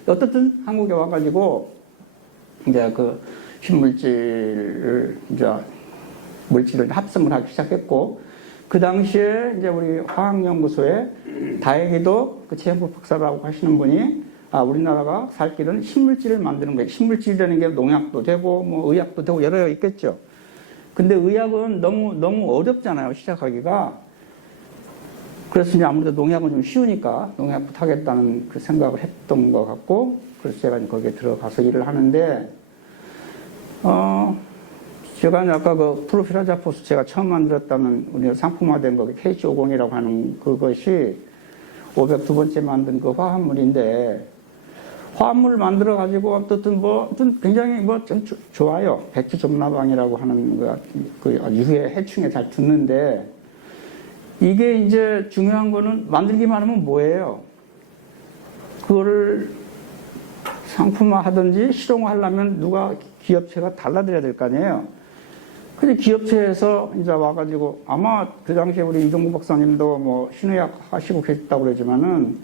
어떻든 한국에 와가지고 이제 그 신물질을 물질을 합성을 하기 시작했고, 그 당시에 이제 우리 화학연구소에 다행히도 그 최영복 박사라고 하시는 분이 우리나라가 살 길은 신물질을 만드는 거예요. 신물질이라는 게 농약도 되고 의약도 되고 여러 가지 있겠죠. 근데 의약은 너무 어렵잖아요, 시작하기가. 그래서 이제 아무래도 농약은 좀 쉬우니까 농약부터 하겠다는 그 생각을 했던 것 같고, 그래서 제가 거기에 들어가서 일을 하는데, 제가 아까 그 프로필라자포스 제가 처음 만들었다는 우리 상품화된 거 KH50이라고 하는 그것이 502번째 만든 그 화합물인데, 화합물을 만들어 가지고 어쨌든 굉장히 좀 좋아요. 백주점나방이라고 하는 그 유해 해충에 잘 듣는데, 이게 이제 중요한 거는 만들기만 하면 뭐예요? 그거를 상품화 하든지 실용화 하려면 누가 기업체가 달라들어야 될 거 아니에요. 근데 기업체에서 이제 와가지고, 아마 그 당시에 우리 이종국 박사님도 신의학 하시고 계셨다고 그러지만은,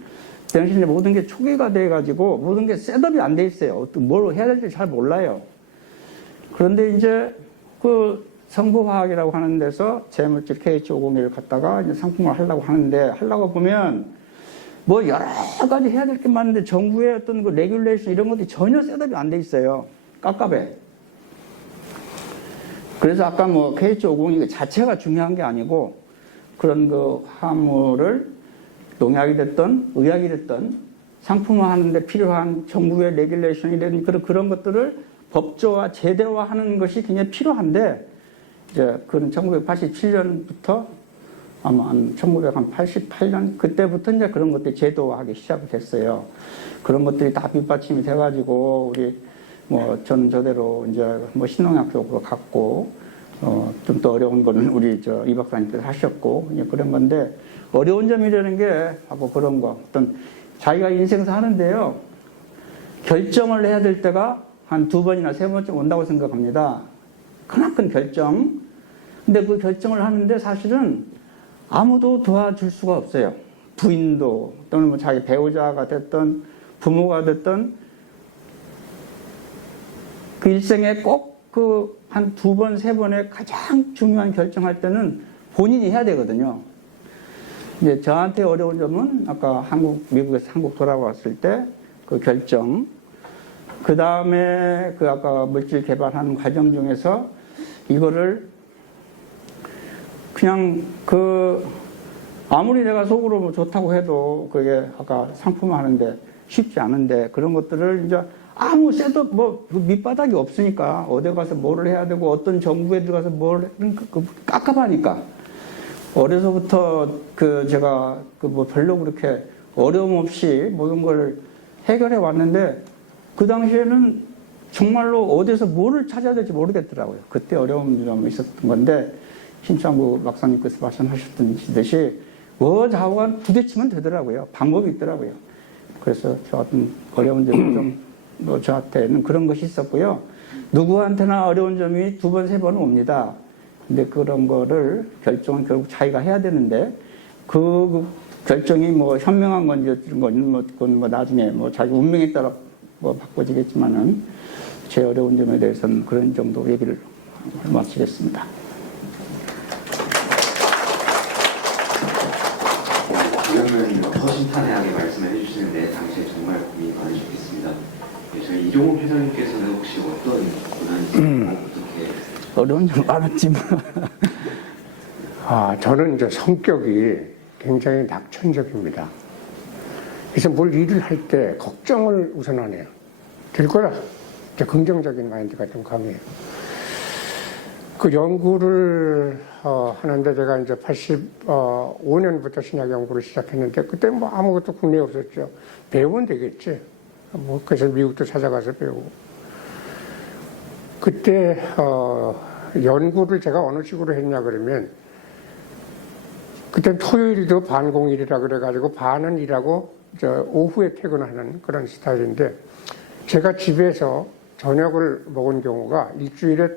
그 당시 이제 모든 게 초기가 돼가지고 모든 게 셋업이 안 돼 있어요. 뭘 해야 될지 잘 몰라요. 그런데 이제 그 성보화학이라고 하는 데서 제물질 KH501을 갖다가 이제 상품을 하려고 하는데, 하려고 보면 여러 가지 해야 될 게 많은데 정부의 어떤 그 레귤레이션 이런 것들이 전혀 셋업이 안 돼 있어요. 깝깝해. 그래서 아까 KH501 자체가 중요한 게 아니고, 그런 그 화합물을 농약이 됐든 의약이 됐든 상품화하는데 필요한 정부의 레귤레이션이든 그런 것들을 법조화, 제도화하는 것이 굉장히 필요한데 이제 그건 1987년부터 아마 1988년 그때부터 이제 그런 것들이 제도화하기 시작이 됐어요. 그런 것들이 다 뒷받침이 돼가지고 우리 뭐 저는 저대로 이제 뭐 신농약 쪽으로 갔고 좀 더 어려운 거는 우리 이 박사님께서 하셨고 그런 건데 어려운 점이라는 게 하고 그런 거 어떤 자기가 인생사 하는데요 결정을 해야 될 때가 한 2번이나 3번쯤 온다고 생각합니다. 크나큰 결정. 근데 그 결정을 하는데 사실은 아무도 도와줄 수가 없어요. 부인도 또는 뭐 자기 배우자가 됐든 부모가 됐든 그 일생에 꼭 그 한 2번, 3번의 가장 중요한 결정할 때는 본인이 해야 되거든요. 이제 저한테 어려운 점은 아까 미국에서 한국 돌아왔을 때 그 결정, 그 다음에 그 아까 물질 개발하는 과정 중에서 이거를 그냥 아무리 내가 속으로 뭐 좋다고 해도 그게 아까 상품화하는데 쉽지 않은데 그런 것들을 이제 아무 쎄도 뭐 밑바닥이 없으니까 어디 가서 뭐를 해야 되고 어떤 정부에 들어가서 뭘 깝깝하니까 어려서부터 제가 뭐 별로 그렇게 어려움 없이 모든 걸 해결해 왔는데 그 당시에는 정말로 어디서 뭐를 찾아야 될지 모르겠더라고요. 그때 어려움이 좀 있었던 건데 심창구 박사님께서 말씀하셨듯이 뭐 좌우간 부딪히면 되더라고요. 방법이 있더라고요. 그래서 저 같은 어려운 점이 좀 뭐 저한테는 그런 것이 있었고요. 누구한테나 어려운 점이 2번, 3번은 옵니다. 근데 그런 거를 결정은 결국 자기가 해야 되는데 그 결정이 뭐 현명한 건지 어떤 건지 그건 뭐 나중에 뭐 자기 운명에 따라 뭐 바꿔지겠지만은 제 어려운 점에 대해서는 그런 정도 얘기를 마치겠습니다. 그러면 허심탄회하게 말씀을 해주시는데 당시에 정말 고민이 많으셨겠습니다. 저희 이종욱 회장님께서는 혹시 어떤 고난이 어떻게 어려운 점 많았지만 저는 이제 성격이 굉장히 낙천적입니다. 그래서 뭘 일을 할 때 걱정을 우선 안 해요. 될 거다. 이제 긍정적인 마인드가 좀 강해요. 그 연구를 하는데 제가 이제 85년부터 신약 연구를 시작했는데 그때 뭐 아무것도 국내에 없었죠. 배우면 되겠지. 뭐 그래서 미국도 찾아가서 배우고. 그때 연구를 제가 어느 식으로 했냐 그러면 그때 토요일도 반공일이라 그래가지고 반은 일하고 오후에 퇴근하는 그런 스타일인데 제가 집에서 저녁을 먹은 경우가 일주일에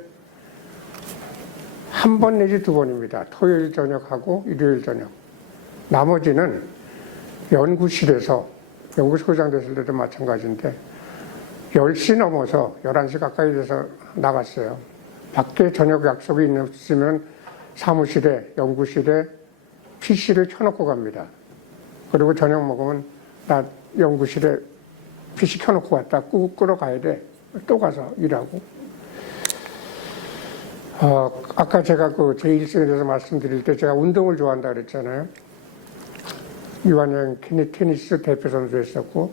1번 내지 2번입니다. 토요일 저녁하고 일요일 저녁. 나머지는 연구실에서 연구소장 됐을 때도 마찬가지인데 10시 넘어서 11시 가까이 돼서 나갔어요. 밖에 저녁 약속이 있으면 사무실에 연구실에 PC를 켜놓고 갑니다. 그리고 저녁 먹으면 나 연구실에 PC 켜놓고 왔다 끄러 가야 돼. 또 가서 일하고. 아까 제가 제 일생에 대해서 말씀드릴 때 제가 운동을 좋아한다 그랬잖아요. 이완영 테니스 대표 선수 했었고,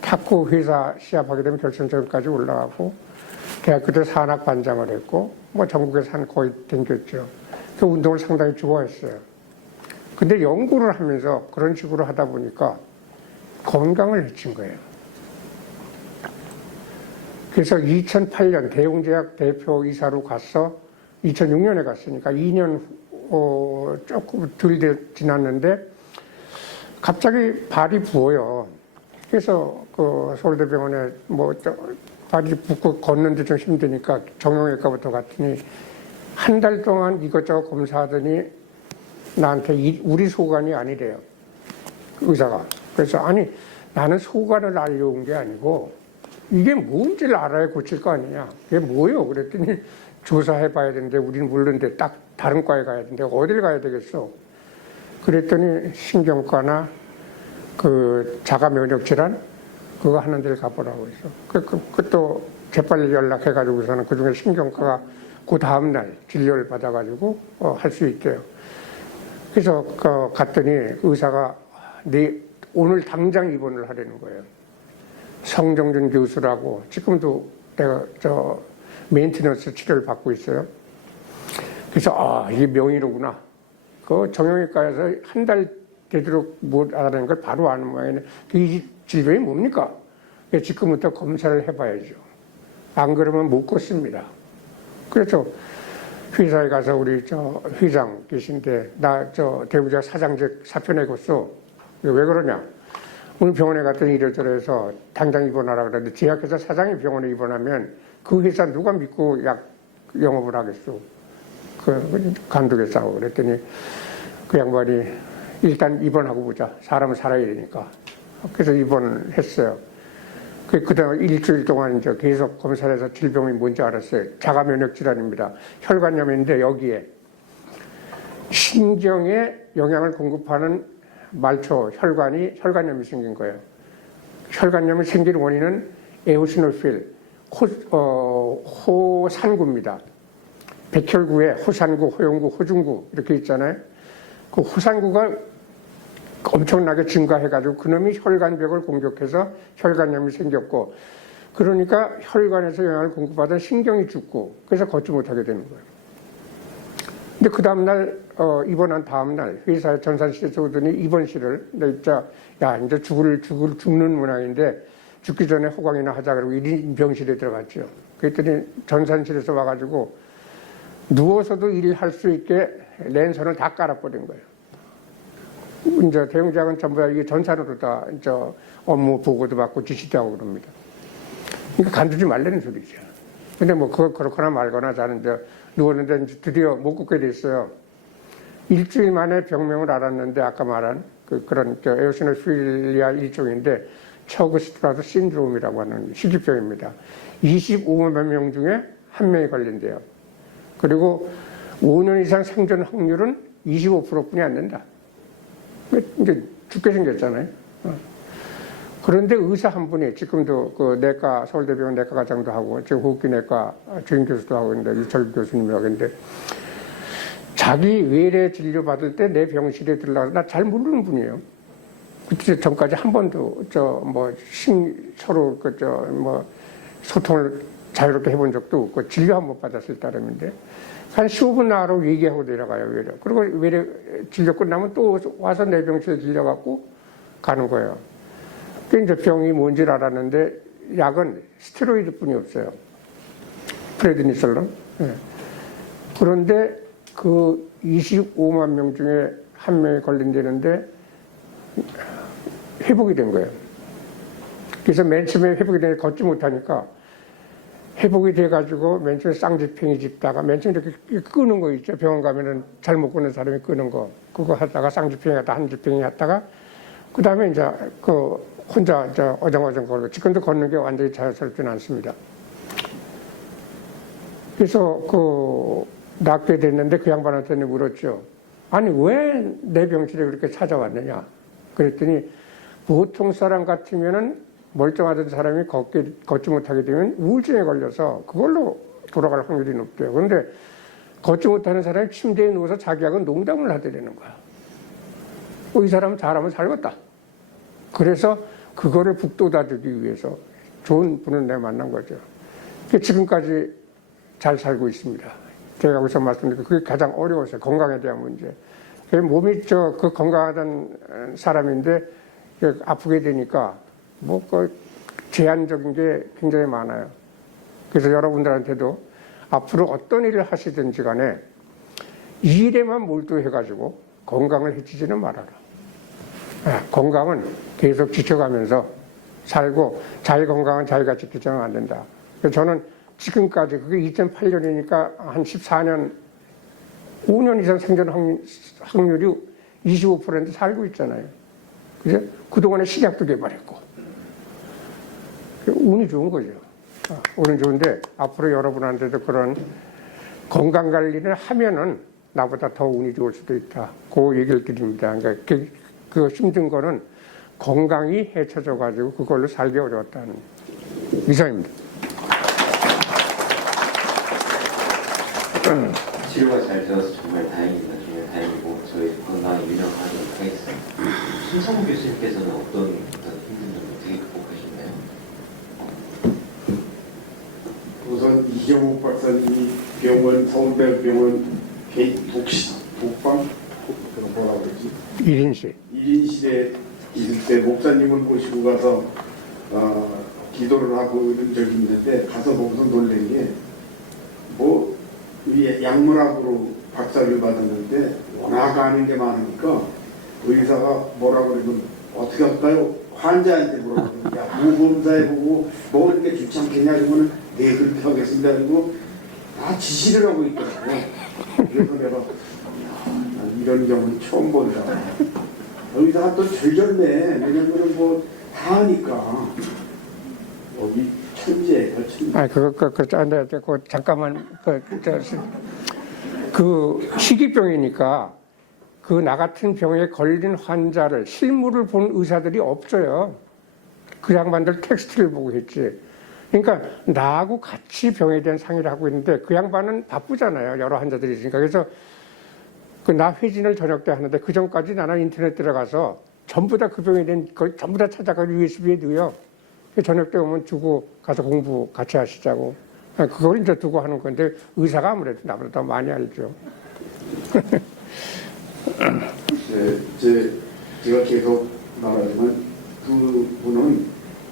탁구 회사 시합하게 되면 결승전까지 올라가고, 대학교 때 산악 반장을 했고, 뭐 전국에서 거의 댕겼죠. 그 운동을 상당히 좋아했어요. 근데 연구를 하면서 그런 식으로 하다 보니까 건강을 해친 거예요. 그래서 2008년 대웅제약 대표이사로 가서 2006년에 갔으니까 2년 조금 덜 지났는데 갑자기 발이 부어요. 그래서 서울대병원에 발이 붓고 걷는데 좀 힘드니까 정형외과부터 갔더니 한 달 동안 이것저것 검사하더니 나한테 우리 소관이 아니래요. 의사가. 그래서 아니 나는 소관을 알려온 게 아니고 이게 뭔지를 알아야 고칠 거 아니냐. 이게 뭐예요? 그랬더니 조사해 봐야 되는데 우리는 모르는데 딱 다른 과에 가야 되는데 어딜 가야 되겠어? 그랬더니 신경과나 자가 면역 질환 그거 하는 데를 가보라고 해서 그것도 재빨리 연락해가지고서는 그중에 신경과가 그 다음날 진료를 받아가지고 할 수 있대요. 그래서 갔더니 의사가 오늘 당장 입원을 하려는 거예요. 성정준 교수라고 지금도 내가 메인테너스 치료를 받고 있어요. 그래서 이게 명의로구나. 그 정형외과에서 한 달 되도록 못 알아내는 걸 바로 아는 모양이네. 이 질병이 뭡니까? 지금부터 검사를 해봐야죠. 안 그러면 못 걷습니다. 그래서 회사에 가서 우리 회장 계신데 나 대부자 사장직 사표 내겠어. 왜 그러냐? 오늘 병원에 갔더니 이래저래해서 당장 입원하라 그랬는데 제약회사 사장이 병원에 입원하면 그 회사 누가 믿고 약 영업을 하겠어? 그 감독에 싸워 그랬더니 그 양반이 일단 입원하고 보자. 사람은 살아야 되니까. 그래서 입원을 했어요. 그다음에 일주일 동안 이제 계속 검사를 해서 질병이 뭔지 알았어요. 자가 면역 질환입니다. 혈관염인데 여기에 신경에 영양을 공급하는 말초 혈관염이 생긴 거예요. 혈관염이 생길 원인은 에오시노필 호산구입니다. 백혈구에 호산구, 호용구, 호중구 이렇게 있잖아요. 그 호산구가 엄청나게 증가해가지고 그놈이 혈관벽을 공격해서 혈관염이 생겼고, 그러니까 혈관에서 영양을 공급받은 신경이 죽고, 그래서 걷지 못하게 되는 거예요. 근데 그 다음날 입원한 다음날 회사에 전산실에서 오더니 입원실을 이제 죽는 모양인데 죽기 전에 호강이나 하자 그러고 1인 병실에 들어갔죠. 그랬더니 전산실에서 와가지고 누워서도 일할 수 있게 랜선을 다 깔아버린 거예요. 이제 대형제약은 전부 다 이게 전산으로 다 업무 보고도 받고 지시도 하고 그럽니다. 그러니까 간두지 말라는 소리죠. 근데 뭐 그렇거나 말거나 저는 누웠는데 드디어 못 걷게 됐어요. 일주일 만에 병명을 알았는데 아까 말한 그런 에오시노필리아 일종인데 처그스트라스 신드롬이라고 하는 희귀병입니다. 25만 명 중에 한 명이 걸린대요. 그리고 5년 이상 생존 확률은 25%뿐이 안 된다. 이제 죽게 생겼잖아요. 그런데 의사 한 분이 지금도 그 내과 서울대병원 내과과장도 하고 지금 호흡기내과 주임 교수도 하고 있는데 유철 교수님이라고 했는데 자기 외래 진료 받을 때 내 병실에 들러가서 나 잘 모르는 분이에요. 그때 전까지 한 번도 서로 소통을 자유롭게 해본 적도 없고 진료 한 번 받았을 따름인데 한 15분 나로 얘기하고 내려가요, 외래. 그리고 외래 진료 끝나면 또 와서 내 병실에 들려갖고 가는 거예요. 그 이제 병이 뭔지를 알았는데 약은 스테로이드 뿐이 없어요. 프레드니솔론. 네. 그런데 그 25만 명 중에 한 명이 걸린다는데 회복이 된 거예요. 그래서 맨 처음에 회복이 되니 걷지 못하니까 회복이 돼가지고 맨 처음에 쌍지팽이 짚다가 맨 처음에 이렇게 끄는 거 있죠. 병원 가면은 잘못 끄는 사람이 끄는 거. 그거 하다가 쌍지팽이 하다가 한지팽이 하다가 그 다음에 이제 혼자 어정어정 걸고 지금도 걷는 게 완전히 자연스럽지는 않습니다. 그래서 낫게 됐는데 그 양반한테는 물었죠. 아니 왜 내 병실에 그렇게 찾아왔느냐. 그랬더니 보통 사람 같으면은 멀쩡하던 사람이 걷지 못하게 되면 우울증에 걸려서 그걸로 돌아갈 확률이 높대요. 그런데 걷지 못하는 사람이 침대에 누워서 자기하고 농담을 하더라는 거야. 이 사람은 잘하면 살겠다. 그래서 그거를 북돋아주기 위해서 좋은 분을 내가 만난 거죠. 지금까지 잘 살고 있습니다. 제가 여기서 말씀드린 그게 가장 어려웠어요. 건강에 대한 문제. 몸이 건강하던 사람인데 아프게 되니까 제한적인 게 굉장히 많아요. 그래서 여러분들한테도 앞으로 어떤 일을 하시든지 간에 일에만 몰두해가지고 건강을 해치지는 말아라. 건강은 계속 지켜가면서 살고 자기 건강은 자기가 지키지는 안 된다. 저는 지금까지 그게 2008년이니까 한 14년, 5년 이상 생존 확률이 25% 살고 있잖아요. 그죠? 그동안에 신약도 개발했고. 운이 좋은 거죠. 운은 좋은데 앞으로 여러분한테도 그런 건강 관리를 하면은 나보다 더 운이 좋을 수도 있다. 그 얘기를 드립니다. 그러니까 그 힘든 거는 건강이 해쳐져가지고 그걸로 살기 어려웠다는 이상입니다. 치료가 잘 되어서 정말 다행입니다. 정말 다행이고 저희 건강에 유념하도록 하겠습니다. 신성우 교수님께서는 어떤 힘든 점을 어떻게 극복하셨나요? 우선 이경욱 박사님이 서울대병원 독방 뭐라고 그러지? 1인실. 1인실에 있을 때 목사님을 모시고 가서 기도를 하고 이런 적이 있는데 가서 보고서 놀란 게 뭐 약물학으로 박사를 받았는데 워낙 아는 게 많으니까 의사가 뭐라 그러면 어떻게 할까요? 환자한테 물어보면 야 모검사해보고 뭐 이렇게 귀찮겠냐 그러면 네 그렇게 하겠습니다 그리고 다 지시를 하고 있더라고요. 그래서 내가 난 이런 경우는 처음 본다. 의사가 또 절절매. 왜냐면 뭐 다 하니까 여기 천재예요, 천재. 아, 잠깐만, 그 희귀병이니까 그 나 같은 병에 걸린 환자를 실물을 본 의사들이 없어요. 그 양반들 텍스트를 보고 했지. 그러니까 나하고 같이 병에 대한 상의를 하고 있는데 그 양반은 바쁘잖아요. 여러 환자들이 있으니까. 그래서 그 나 회진을 저녁 때 하는데 그 전까지 나는 인터넷 들어가서 전부 다 그 병에 대한 걸 전부 다 찾아가지고 USB에 넣어요. 저녁 때 오면 두고 가서 공부 같이 하시자고. 그걸 이제 두고 하는 건데 의사가 아무래도 나보다 더 많이 알죠. 네, 제가 계속 말하지만 그 분은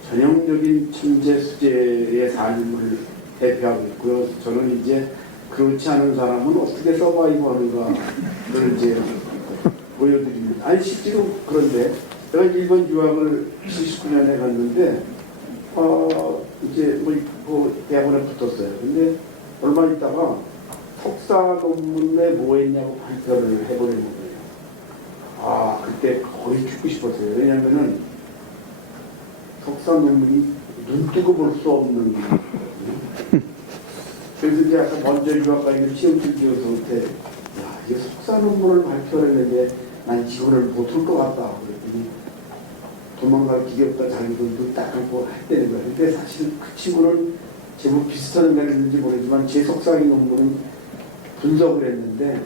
전형적인 천재 수재의 삶을 대표하고 있고요. 저는 이제 그렇지 않은 사람은 어떻게 서바이브 하는가를 이제 보여드립니다. 아니 실제로 그런데 제가 일본 유학을 79년에 갔는데 이제 뭐 대학원에 붙었어요. 근데 얼마 있다가 석사 논문에 뭐 했냐고 발표를 해보려는 거예요. 그때 거의 죽고 싶었어요. 왜냐면은 석사 논문이 눈 뜨고 볼 수 없는 거거든요. 그래서 이제 아까 먼저 유학 가 있는 시험지 교수한테 이게 석사 논문을 발표를 했는데 난 이거를 못할 것 같다. 그랬더니 도망갈 길이 없다. 자기들도 딱 갖고 했다는 거예요. 근데 사실 그 친구는 제법 비슷한 의견을 했는지 모르지만 제 석사 논문은 분석을 했는데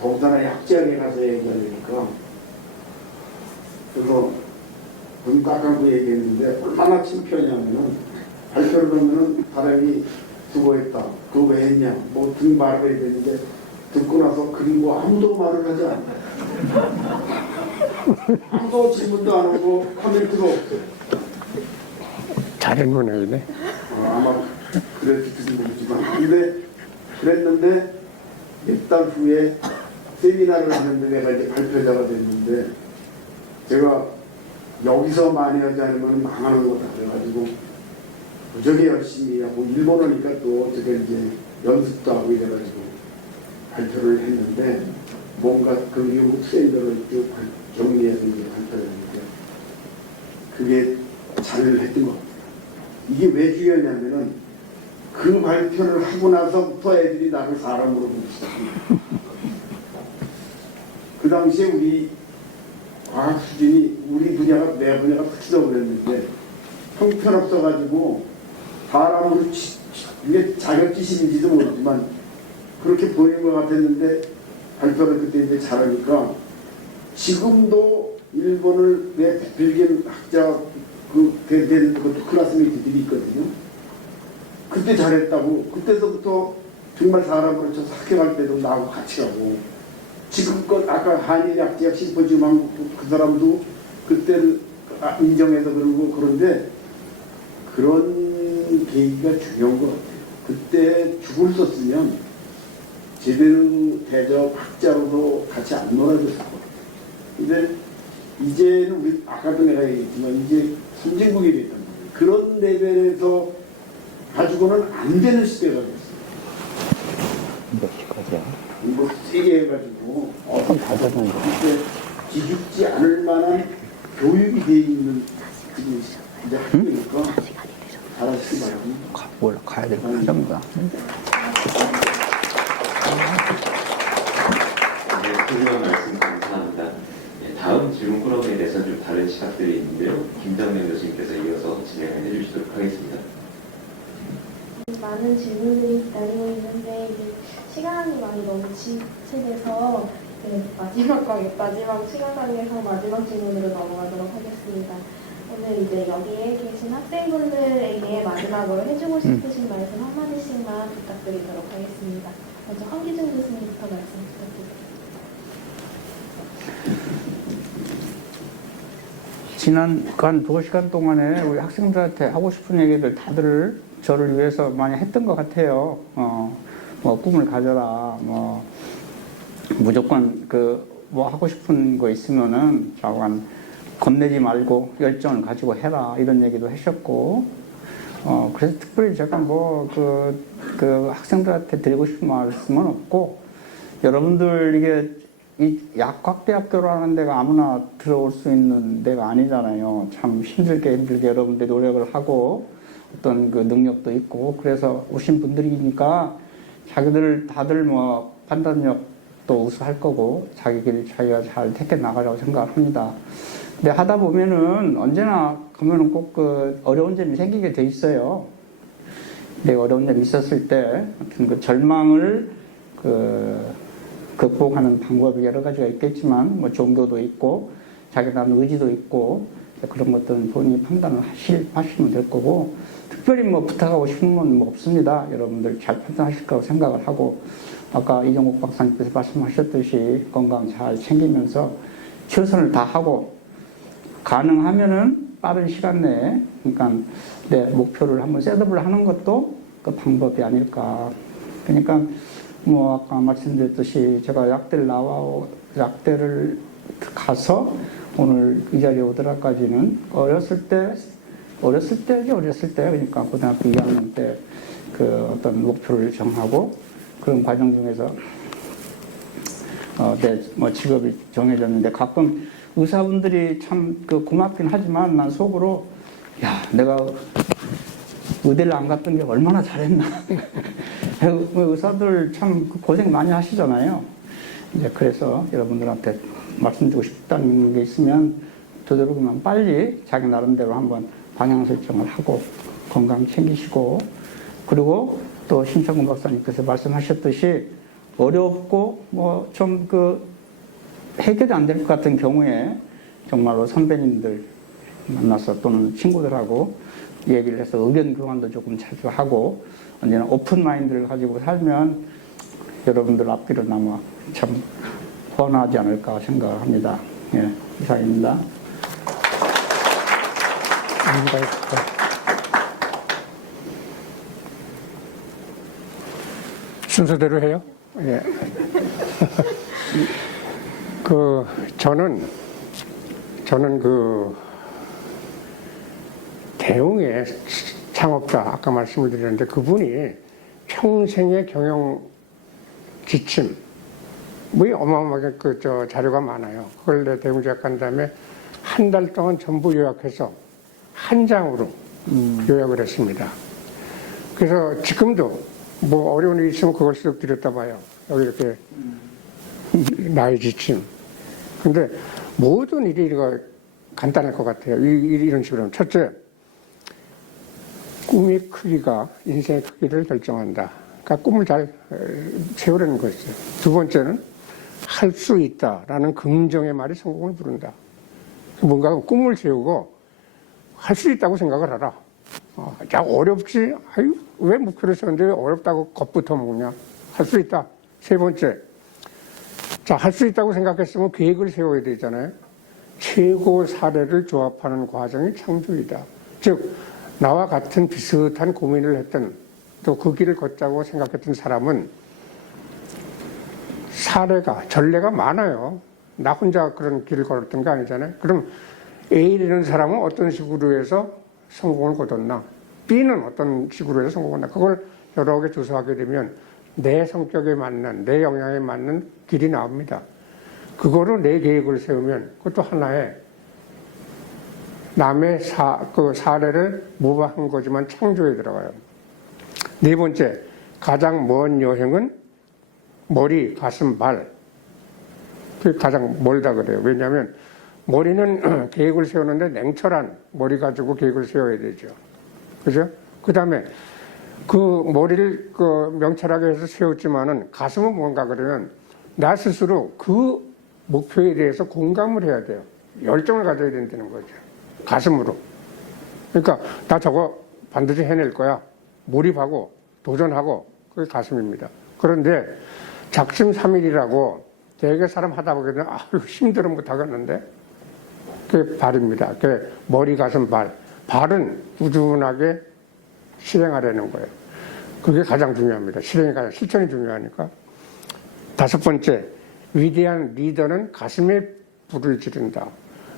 더군다나 약지하게 가서 얘기하니까 그래서 눈 딱 감고 얘기했는데 얼마나 창피하냐면은 발표를 하면은 사람이 수고했다. 그거 왜 했냐. 뭐 등 말을 해야 되는데 듣고 나서 그리고 아무도 말을 하지 않아요. 아무도 질문도 안 하고 코멘트도 없어요. 잘했네. 아마 그랬을지 모르지만 근데 그랬는데 몇 달 후에 세미나를 하는데 내가 이제 발표자가 됐는데 제가 여기서 많이 하지 않으면 망하는 거다 그래가지고 무지하게 열심히 하고 일본어니까 또 제가 이제 연습도 하고 이래가지고 발표를 했는데 뭔가 그 이후 트레이더를 쭉 정리해서 이제 발표를 했는데 그게 잘 했던 것 같아요. 이게 왜 중요하냐면은 그 발표를 하고 나서부터 애들이 나를 사람으로 보기 시작합니다. 그 당시에 우리 과학 수준이 우리 분야가 내 분야가 크지도 그랬는데 형편없어가지고 사람으로 이게 자격지심인지도 모르지만 그렇게 보이는 것 같았는데 발표를 그때 이제 잘하니까 지금도 일본을 내 빌겐 학자 된 그것도 클래스메이트들이 있거든요. 그때 잘했다고 그때서부터 정말 사람으로 쳐서 학교 갈 때도 나하고 같이 가고 지금껏 아까 한일 약제학 심포지움 한 그 사람도 그때를 인정해서 그러고 그런데 그런 계기가 중요한 것 같아요. 그때 죽을 썼으면 제대로 대접 학자로도 같이 안 놀아줬을 것 같아요. 근데 이제는 우리 아까도 내가 얘기했지만 이제 선진국이 됐단 말이에요. 그런 레벨에서 가지고는 안 되는 시대가 됐어요. 몇 시까지야? 이거 세게 해가지고 그때 기죽지 않을 만한 교육이 돼 있는 지금 이제 학교니까 잘하시기 바랍니다. 몰라, 가야 될 것 같습니다. 네, 훌륭한 말씀 감사합니다. 네, 다음 질문 꾸러미에 대해서 좀 다른 시각들이 있는데요. 김정면 교수님께서 이어서 진행을 해주시도록 하겠습니다. 많은 질문들이 기다리고 있는데 이제 시간이 많이 너무 지체돼서 마지막 시간상에서 마지막 질문으로 넘어가도록 하겠습니다. 오늘 이제 여기에 계신 학생분들에게 마지막으로 해주고 싶으신 말씀 한마디씩만 부탁드리도록 하겠습니다. 먼저 황기준 교수님부터 말씀 부탁드립니다. 지난 한 2시간 동안에 우리 학생들한테 하고 싶은 얘기들 다들 저를 위해서 많이 했던 것 같아요. 뭐 꿈을 가져라, 뭐 무조건 뭐 하고 싶은 거 있으면은 자관 겁내지 말고 열정을 가지고 해라 이런 얘기도 하셨고, 그래서 특별히 제가 그 학생들한테 드리고 싶은 말씀은 없고, 여러분들 이게 이 약학대학교라는 데가 아무나 들어올 수 있는 데가 아니잖아요. 참 힘들게 여러분들이 노력을 하고 어떤 그 능력도 있고 그래서 오신 분들이니까 다들 뭐 판단력도 우수할 거고 자기 길 자기가 잘 택해 나가려고 생각을 합니다. 근데 하다 보면은 언제나 가면은 꼭 그 어려운 점이 생기게 돼 있어요. 근데 어려운 점이 있었을 때 그 절망을 극복하는 방법이 여러 가지가 있겠지만 뭐 종교도 있고 자기 나름 의지도 있고 그런 것들은 본인이 판단을 하시면 될 거고, 특별히 뭐 부탁하고 싶은 건 뭐 없습니다. 여러분들 잘 판단하실 거라고 생각을 하고, 아까 이정국 박사님께서 말씀하셨듯이 건강 잘 챙기면서 최선을 다하고 가능하면은 빠른 시간 내에 그러니까 내 목표를 한번 셋업을 하는 것도 그 방법이 아닐까. 그러니까 뭐 아까 말씀드렸듯이 제가 약대를 가서 오늘 이 자리에 오더라까지는 어렸을 때 그러니까 고등학교 2학년 때 그 어떤 목표를 정하고 그런 과정 중에서 내 뭐 직업이 정해졌는데, 가끔 의사분들이 참 고맙긴 하지만 난 속으로 야 내가 의대를 안 갔던 게 얼마나 잘했나. 의사들 참 고생 많이 하시잖아요. 이제 그래서 여러분들한테 말씀드리고 싶다는 게 있으면 되도록이면 빨리 자기 나름대로 한번 방향 설정을 하고 건강 챙기시고, 그리고 또 심창근 박사님께서 말씀하셨듯이 어렵고 뭐 좀 해결이 안 될 것 같은 경우에 정말로 선배님들 만나서 또는 친구들하고 얘기를 해서 의견 교환도 조금 자주 하고 언제나 오픈 마인드를 가지고 살면 여러분들 앞길은 아마 참 훤하지 않을까 생각합니다. 예, 이상입니다. 순서대로 해요? 예. 저는 대웅의 창업자, 아까 말씀을 드렸는데 그분이 평생의 경영 지침, 뭐 어마어마하게 자료가 많아요. 그걸 내 대웅 작가한 다음에 한 달 동안 전부 요약해서 한 장으로 요약을 했습니다. 그래서 지금도 뭐 어려운 일이 있으면 그걸 쓱 드렸다 봐요. 여기 이렇게 나의 지침. 근데 모든 일이 이거 간단할 것 같아요. 이런 식으로 하면. 첫째, 꿈의 크기가 인생의 크기를 결정한다. 그러니까 꿈을 잘 세우려는 것이죠. 두 번째는 할 수 있다라는 긍정의 말이 성공을 부른다. 뭔가 꿈을 세우고 할 수 있다고 생각을 하라. 야, 어렵지? 아유, 왜 목표를 세웠는데 어렵다고 겁부터 먹냐? 할 수 있다. 세 번째, 자, 할 수 있다고 생각했으면 계획을 세워야 되잖아요. 최고 사례를 조합하는 과정이 창조이다. 즉, 나와 같은 비슷한 고민을 했던, 또 그 길을 걷자고 생각했던 사람은 전례가 많아요. 나 혼자 그런 길을 걸었던 게 아니잖아요. 그럼 A라는 사람은 어떤 식으로 해서 성공을 거뒀나? B는 어떤 식으로 해서 성공을 했나? 그걸 여러 개 조사하게 되면 내 성격에 맞는, 내 영향에 맞는 길이 나옵니다. 그거로 내 계획을 세우면 그것도 하나의 남의 사례를 모방한 거지만 창조에 들어가요. 네 번째, 가장 먼 여행은 머리, 가슴, 발. 그게 가장 멀다 그래요. 왜냐하면 머리는 계획을 세우는데 냉철한 머리 가지고 계획을 세워야 되죠. 그죠? 그 다음에 그 머리를 명철하게 해서 세웠지만은 가슴은 뭔가 그러면 나 스스로 그 목표에 대해서 공감을 해야 돼요. 열정을 가져야 된다는 거죠. 가슴으로. 그러니까 나 저거 반드시 해낼 거야. 몰입하고 도전하고 그게 가슴입니다. 그런데 작심삼일이라고 되게 사람 하다 보게 되면 아유 힘들어 못하겠는데 그게 발입니다. 그게 머리, 가슴, 발. 발은 꾸준하게 실행하려는 거예요. 그게 가장 중요합니다. 실천이 중요하니까. 5번째, 위대한 리더는 가슴에 불을 지른다.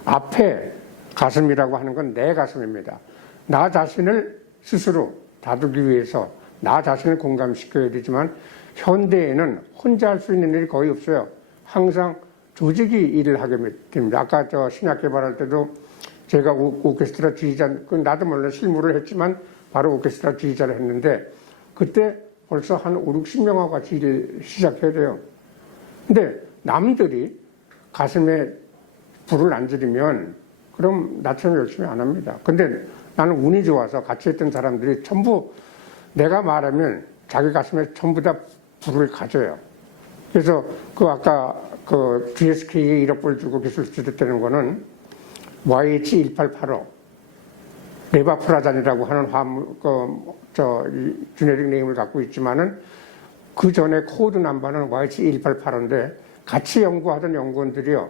앞에 가슴이라고 하는 건 내 가슴입니다. 나 자신을 스스로 다루기 위해서 나 자신을 공감시켜야 되지만 현대에는 혼자 할 수 있는 일이 거의 없어요. 항상 조직이 일을 하게 됩니다. 아까 저 신약 개발할 때도 제가 오케스트라 지휘자, 나도 몰라 실무를 했지만 바로 오케스트라 지휘자를 했는데 그때 벌써 한 5, 60명하고 같이 일을 시작해야 돼요. 근데 남들이 가슴에 불을 안 지르면 그럼 나처럼 열심히 안 합니다. 근데 나는 운이 좋아서 같이 했던 사람들이 전부 내가 말하면 자기 가슴에 전부 다 불을 가져요. 그래서 그 아까 그 GSK에 1억 불 주고 기술 수주됐다는 거는 YH1885 레바프라잔이라고 하는 주네릭 네임을 갖고 있지만은 그 전에 코드 넘버는 YH1885인데 같이 연구하던 연구원들이요.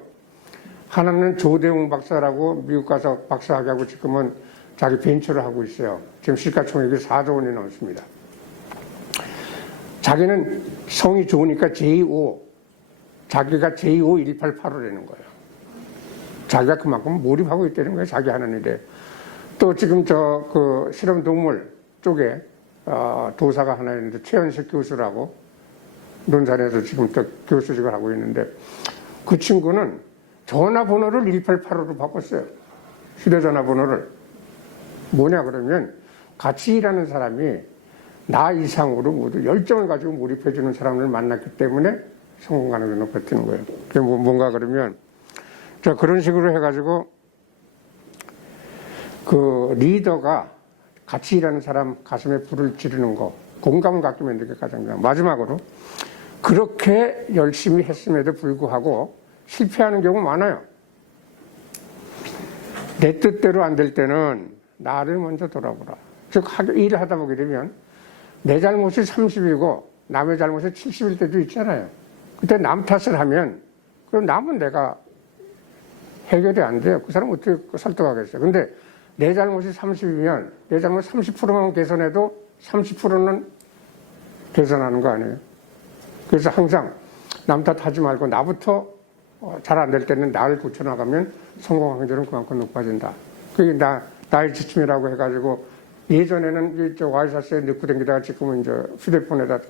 하나는 조대웅 박사라고 미국 가서 박사학위하고 지금은 자기 벤처를 하고 있어요. 지금 시가총액이 4조 원이 넘습니다. 자기는 성이 좋으니까 JO, 자기가 JO1885라는 거예요. 자기가 그만큼 몰입하고 있다는 거예요. 자기 하는 일에. 또 지금 그 실험 동물 쪽에 도사가 하나 있는데 최현식 교수라고 논산에서 지금 또 교수직을 하고 있는데 그 친구는 전화번호를 1885로 바꿨어요. 휴대전화번호를. 뭐냐 그러면 같이 일하는 사람이 나 이상으로 모두 열정을 가지고 몰입해주는 사람을 만났기 때문에 성공 가능성이 높아지는 거예요. 그게 뭔가 그러면 그런 식으로 해가지고 그 리더가 같이 일하는 사람 가슴에 불을 지르는 거, 공감을 갖게 만드는 게 가장 중요해요. 마지막으로 그렇게 열심히 했음에도 불구하고 실패하는 경우 많아요. 내 뜻대로 안 될 때는 나를 먼저 돌아보라. 즉 일을 하다 보게 되면 내 잘못이 30이고 남의 잘못이 70일 때도 있잖아요. 그때 남 탓을 하면 그럼 남은 내가 해결이 안 돼요. 그 사람 어떻게 설득하겠어요. 근데 내 잘못이 30이면 내 잘못 30%만 개선해도 30%는 개선하는 거 아니에요. 그래서 항상 남 탓하지 말고 나부터 잘 안 될 때는 나를 고쳐나가면 성공 확률은 그만큼 높아진다. 그게 나의 지침이라고 해가지고 예전에는 와이셔츠에 넣고 다니다가 지금은 이제 휴대폰에다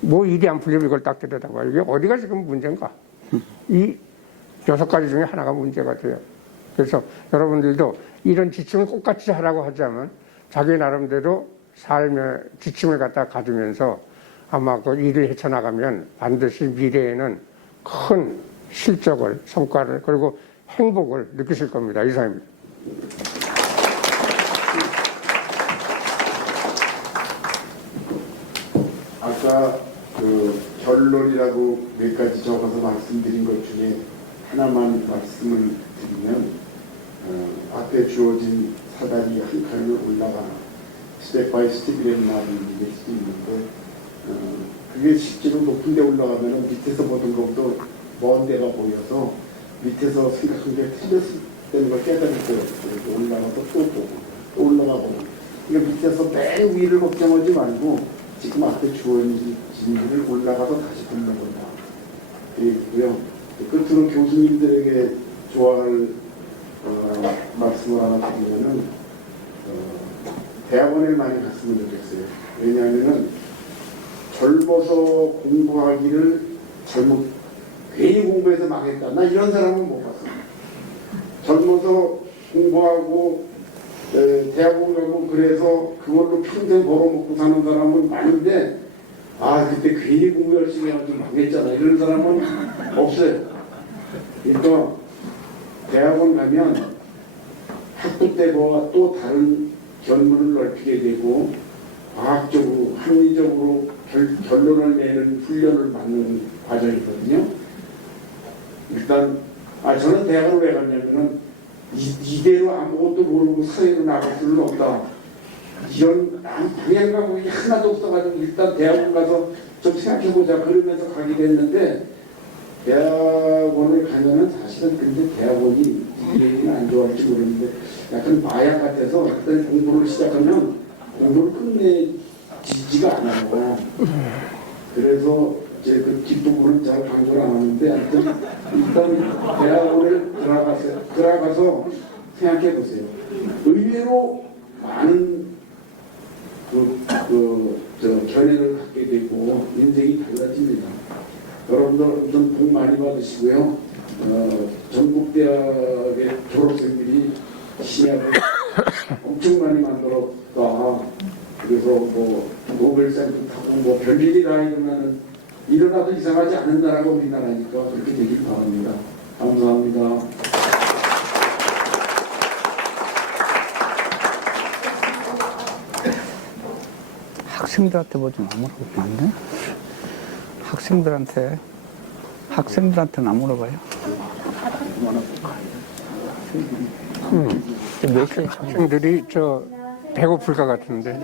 뭐 일이 안 풀리면 이걸 딱 들여다봐. 이게 어디가 지금 문제인가? 이 6가지 중에 하나가 문제가 돼요. 그래서 여러분들도 이런 지침을 똑같이 하라고 하자면 자기 나름대로 삶의 지침을 갖다 가지면서 아마 그 일을 헤쳐나가면 반드시 미래에는 큰 실적을, 성과를, 그리고 행복을 느끼실 겁니다. 이상입니다. 아까 그 결론이라고 몇 가지 적어서 말씀드린 것 중에 하나만 말씀을 드리면 앞에 주어진 사다리 한 칸을 올라가나 스텝 바이 스텝이라는 말이 있을 수도 있는데 그게 실제로 높은 데 올라가면 밑에서 보던 것도 먼 데가 보여서 밑에서 생각한 게 틀렸다는 걸 깨달을 거예요. 그래서 올라가서 또 보고 또 올라가 보고 그러니까 밑에서 맨 위를 걱정하지 말고 지금 앞에 주어진 일을 올라가서 다시 불러본다. 그리고요. 끝으로 교수님들에게 좋아할 말씀을 하나 드리면은 대학원에 많이 갔으면 좋겠어요. 왜냐하면은 젊어서 공부하기를 괜히 공부해서 망했다. 나 이런 사람은 못 봤어. 젊어서 공부하고 대학원 가고 그래서 그걸로 평생 벌어먹고 사는 사람은 많은데 그때 괜히 공부 열심히 해가지고 망했잖아. 이런 사람은 없어요. 그러니까 대학원 가면 학부 때와 또 다른 견문을 넓히게 되고 과학적으로 합리적으로 결론을 내는 훈련을 받는 과정이거든요. 일단 저는 대학을 왜 갔냐면은 이대로 아무것도 모르고 사회로 나갈 수는 없다. 이런 방향감이 하나도 없어가지고 일단 대학원 가서 좀 생각해보자 그러면서 가게 됐는데 대학원을 가면은 사실은 근데 대학원이 얘기는 안 좋아할지 모르는데 약간 마약 같아서 일단 공부를 시작하면 공부를 끝내지가 않아요. 그래서 제 그 뒷부분은 잘 강조를 안 하는데 하여튼 일단 대학원을 들어가서 생각해 보세요. 의외로 많은 견해를 갖게 되고 인생이 달라집니다. 여러분들 어떤 복 많이 받으시고요. 전국 대학의 졸업생들이 시합을 엄청 많이 만들었다. 그래서 뭐 노벨상도 타고 뭐 별일이 다 일어나도 이상하지 않은 나라가 우리나라니까 그렇게 되길 바랍니다. 감사합니다. 학생들한테 뭐 좀 안 물어보면 안 돼? 학생들한테는 안 물어봐요. 몇 개? 학생들이 저 배고플 것 같은데.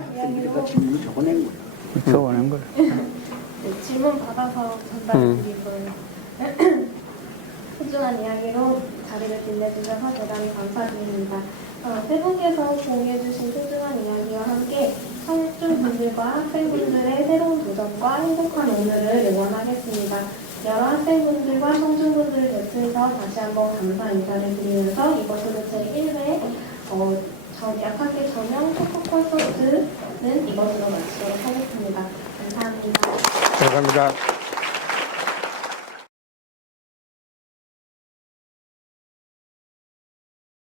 적어낸 거예요. 네, 질문 받아서 전달드린 거예요. 소중한 이야기로 자리를 빛내주셔서 대단히 감사드립니다. 세 분께서 공유해주신 소중한 이야기와 함께 청중분들과 학생분들의 새로운 도전과 행복한 오늘을 응원하겠습니다. 여러 학생분들과 청중분들을 뵙면서 다시 한번 감사 인사를 드리면서 이것으로 제1회 약학계 전형 토크 콘서트는 이것으로 마치도록 하겠습니다. 감사합니다. 감사합니다.